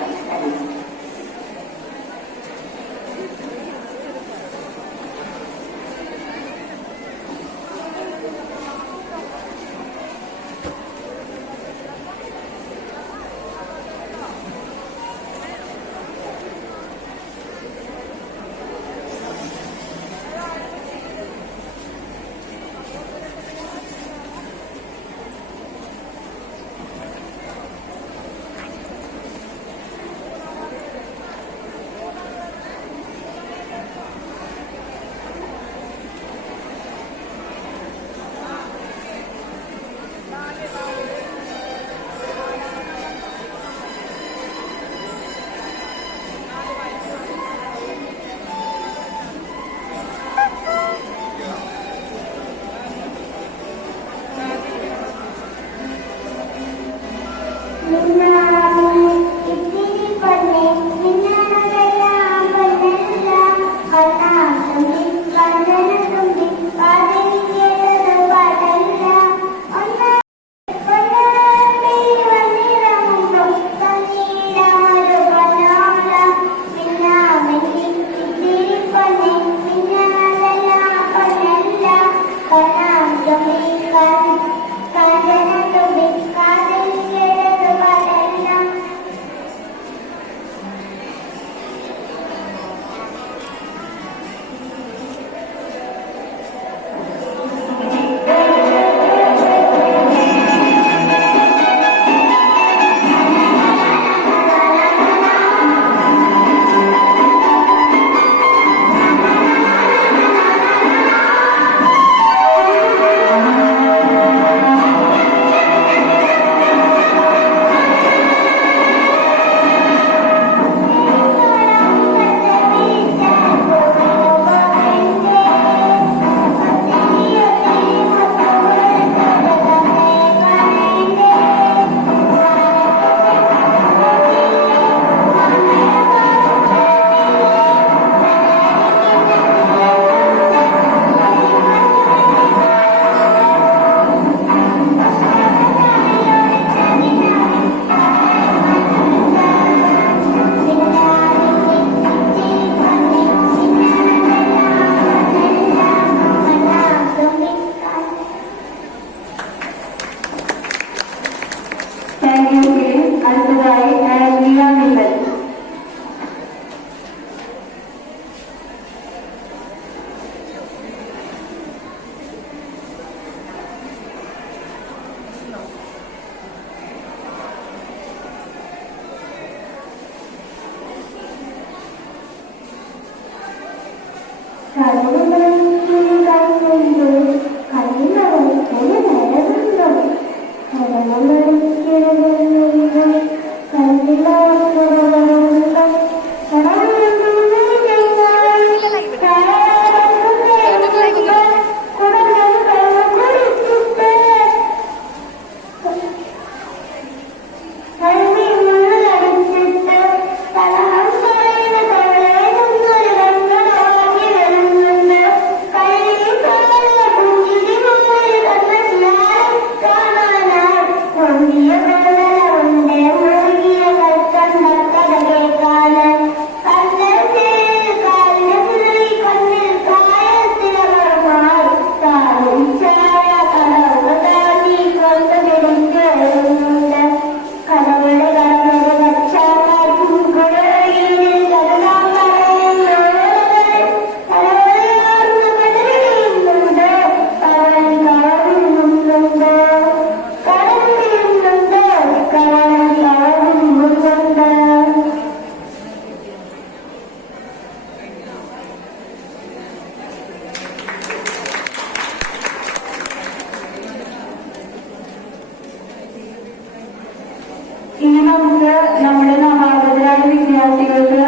വിദ്യാർത്ഥികൾക്ക്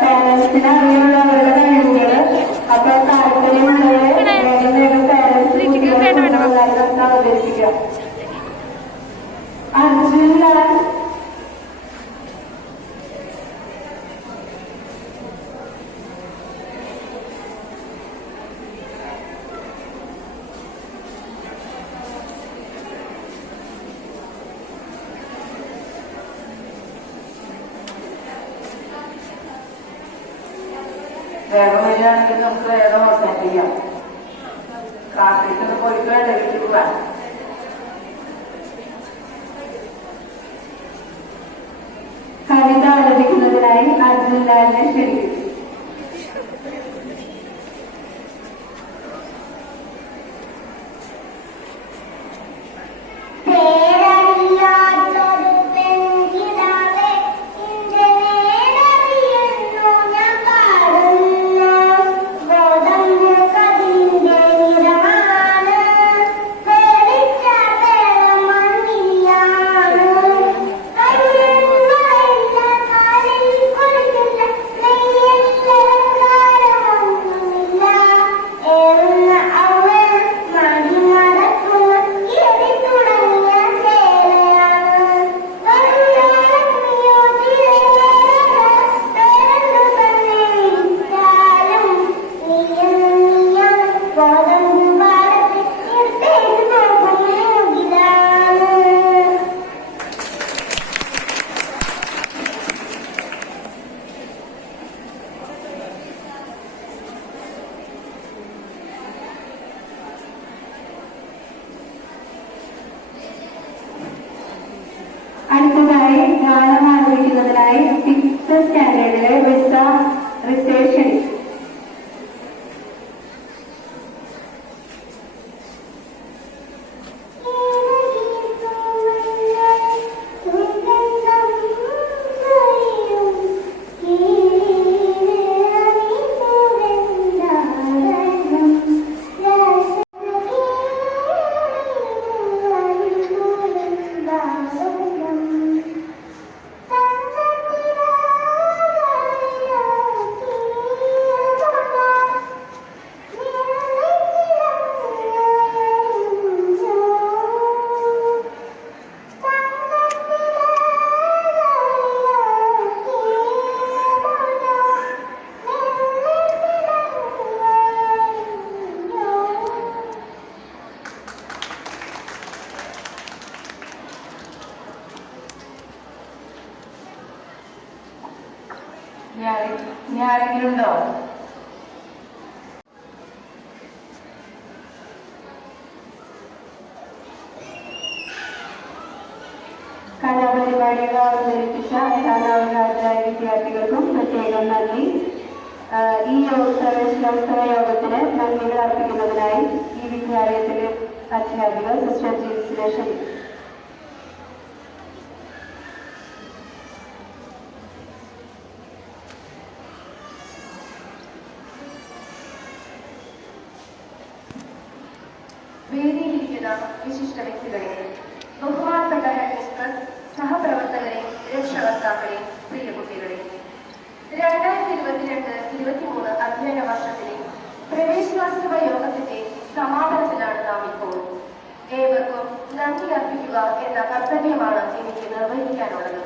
പാരന്റ്സിന് അറിയുള്ള അവരുടെ കഴിവുകൾ അപ്പൊ താല്പര്യമുള്ളവരെ വേഗം വേഗം പാരന്റ്സ് കുട്ടികളെ അവതരിപ്പിക്കുക. അർജുൻ ലാൽ, വേഗം വരികയാണെങ്കിൽ നമുക്ക് വേഗം അവസാനം ചെയ്യാം. ക്ലാസ്സിൽ പോയിട്ട് വേണ്ട വീട്ടിൽ പോകാൻ. കവിത ആലപിക്കുന്നതിനായി അർജുൻ ലാലിനെ ക്ഷണിക്കുന്നു. അടുത്തതായി ഗാനം ആലപിക്കുന്നതിനായി 6th സ്റ്റാൻഡേർഡിലെ വിസ റിസേഷൻ. ഇനി ആരെങ്കിലും ഉണ്ടോ? കലാപരിപാടികൾ അവതരിപ്പിച്ച കലാകാരായ വിദ്യാർത്ഥികൾക്കും പ്രത്യേകം നന്ദി. ഈ പ്രവേശനോത്സവ യോഗത്തിന് നന്ദികൾ അർപ്പിക്കുന്നതിനായി ഈ വിദ്യാലയത്തിലെ അധ്യാപിക സിസ്റ്റർ ജിൻസിനെ ക്ഷണിക്കുന്നു. വേദിയിലിരിക്കുന്ന വിശിഷ്ട വ്യക്തികളെ, ബഹുമാനപ്പെട്ട ഹെഡ്മിസ്ട്രസ്, സഹപ്രവർത്തകരെ, രക്ഷകർത്താക്കളെ, പ്രിയ കുട്ടികളെ, 2022-23 അധ്യയന വർഷത്തിലെ പ്രവേശനോത്സവ യോഗത്തിന്റെ സമാപനത്തിലാണ് നാം ഇപ്പോൾ. ഏവർക്കും നന്ദി അർപ്പിക്കുക എന്ന കർത്തവ്യമാണ് എനിക്ക് നിർവഹിക്കാനുള്ളത്.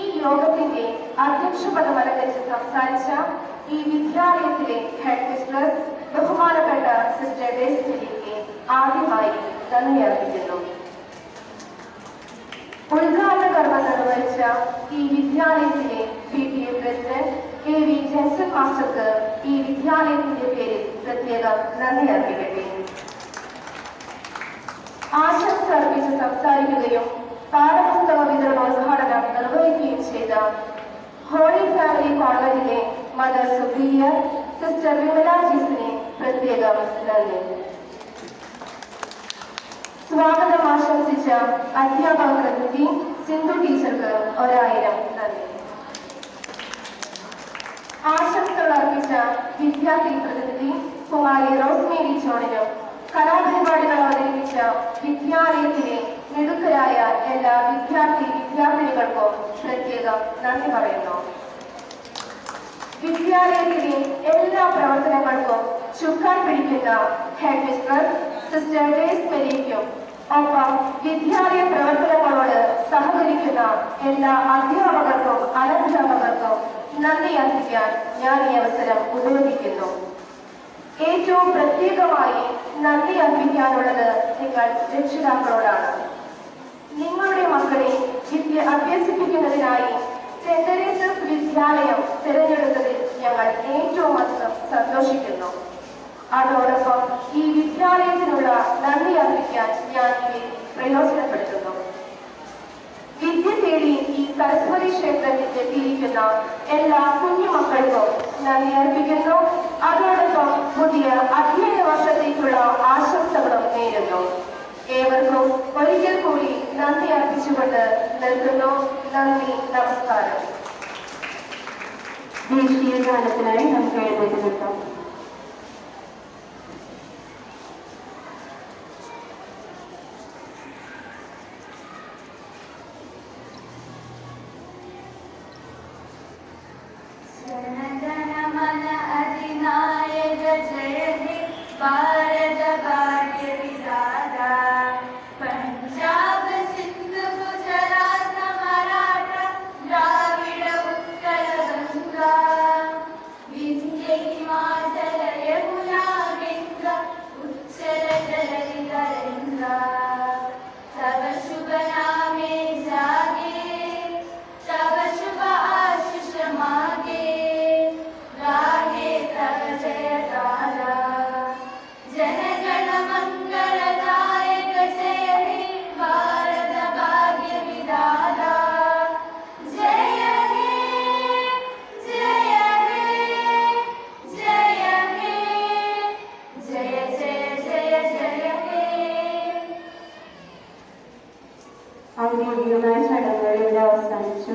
ഈ യോഗത്തിന്റെ അധ്യക്ഷപദം അലങ്കരിച്ച് സംസാരിച്ച ഈ വിദ്യാലയത്തിലെ ഹെഡ്മിസ്ട്രസ് ബഹുമാനപ്പെട്ട സിസ്റ്റർ ഡെസ്റ്റിനിക്ക് ആദ്യമായി നന്ദി അർപ്പിക്കുന്നു. ഉദ്ഘാടന കർമ്മം നിർവഹിച്ച ഈ വിദ്യാലയത്തിലെ PTA പ്രസിഡന്റ് KV ജെൻസൺ മാസ്റ്റർക്ക് ഈ വിദ്യാലയത്തിന്റെ പേരിൽ പ്രത്യേകം നന്ദി അർപ്പിക്കട്ടെ. ആശംസ അർപ്പിച്ച് സംസാരിക്കുകയും പാഠപുസ്തക വിതരണോദ്ഘാടനം നിർവഹിക്കുകയും ചെയ്ത ഹോളി ഫാമിലി കോൺവെന്റിലെ മദർ സുപ്രിയർ സിസ്റ്റർ വിമല ജിസിനെ പ്രത്യേകം നന്ദി. സ്വാഗതം ആശംസിച്ച അധ്യാപക പ്രതിനിധി സിന്ധു ടീച്ചർക്ക് 1000 നന്ദി. ആശംസകൾ അർപ്പിച്ച വിദ്യാർത്ഥി പ്രതിനിധി കുമാരി റോസ്മേരി ജോണിനും കലാപരിപാടികൾ അവതരിപ്പിച്ച വിദ്യാലയത്തിലെ മിടുക്കരായ എല്ലാ വിദ്യാർത്ഥി വിദ്യാർത്ഥിനികൾക്കും പ്രത്യേകം നന്ദി പറയുന്നു. വിദ്യാലയത്തിലെ എല്ലാ പ്രവർത്തനങ്ങൾക്കും ചുക്കാൻ പിടിക്കുന്ന ഹെഡ് മിസ്റ്റർ സിസ്റ്റർ ഗ്രേസ് മെരിക്കും ഒപ്പം വിദ്യാലയ പ്രവർത്തനങ്ങളോട് സഹകരിക്കുന്ന എല്ലാ അധ്യാപകർക്കും അനധ്യാപകർക്കും നന്ദി അർപ്പിക്കാൻ ഞാൻ ഈ അവസരം ഉപയോഗിക്കുന്നു. ഏറ്റവും പ്രത്യേകമായി നന്ദി അർപ്പിക്കാനുള്ളത് നിങ്ങൾ രക്ഷിതാക്കളോടാണ്. നിങ്ങളുടെ മക്കളെ അഭ്യസിപ്പിക്കുന്നതിനായി സെന്റ് തെരേസസ് വിദ്യാലയം തിരഞ്ഞെടുത്തതിൽ ഞങ്ങൾ ഏറ്റവും അധികം സന്തോഷിക്കുന്നു. അതോടൊപ്പം ഈ വിദ്യാലയത്തിനുള്ള നന്ദി അർപ്പിക്കാൻ ഞാൻ ഇവയെ പ്രയോജനപ്പെടുത്തുന്നു. വിദ്യ തേടി ഈ സരസ്വതി ക്ഷേത്രത്തിൽ എത്തിയിരിക്കുന്ന എല്ലാ കുഞ്ഞുമക്കൾക്കും നന്ദി അർപ്പിക്കുന്നു. അതോടൊപ്പം പുതിയ അധ്യയന വർഷത്തേക്കുള്ള ആശംസകളും നേരുന്നു. ഏവർക്കും ഒരിക്കൽ കൂടി നന്ദി അർപ്പിച്ചുകൊണ്ട് നിൽക്കുന്നു. നന്ദി, നമസ്കാരം. ദേശീയ ഗാനത്തിനായി നമുക്ക് എഴുന്നേറ്റ് നിൽക്കാം. जनगणमन अधिनायक जय हे भारत भाग्य विधाता पंजाब सिंध गुजरात मराठा द्राविड उत्कल गंगा विंध्य हिमाचल यमुना गंगा उच्चल जलधि तरंगा तव शुभ नामे जागे तव शुभ आशीष मागे गाहे तव जय गाला जन गण मंगलदायक जय हे भारत भाग्य विधाता जय हे जय हे जय हे जय जय जय जय हे. ഔദ്യോഗികമായ ചടങ്ങുകൾ ഇവിടെ അവസാനിച്ചു.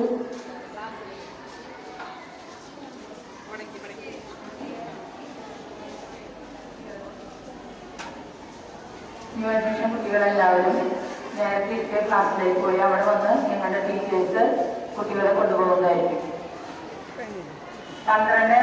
ന്യൂ അഡ്മിഷൻ കുട്ടികളെല്ലാവരും നേരത്തെ ഇരിക്കെ ക്ലാസ്സിലേക്ക് പോയി അവിടെ വന്ന് ഞങ്ങളുടെ ടീച്ചേഴ്സ് കുട്ടികളെ കൊണ്ടുപോകുന്നതായിരിക്കും. 12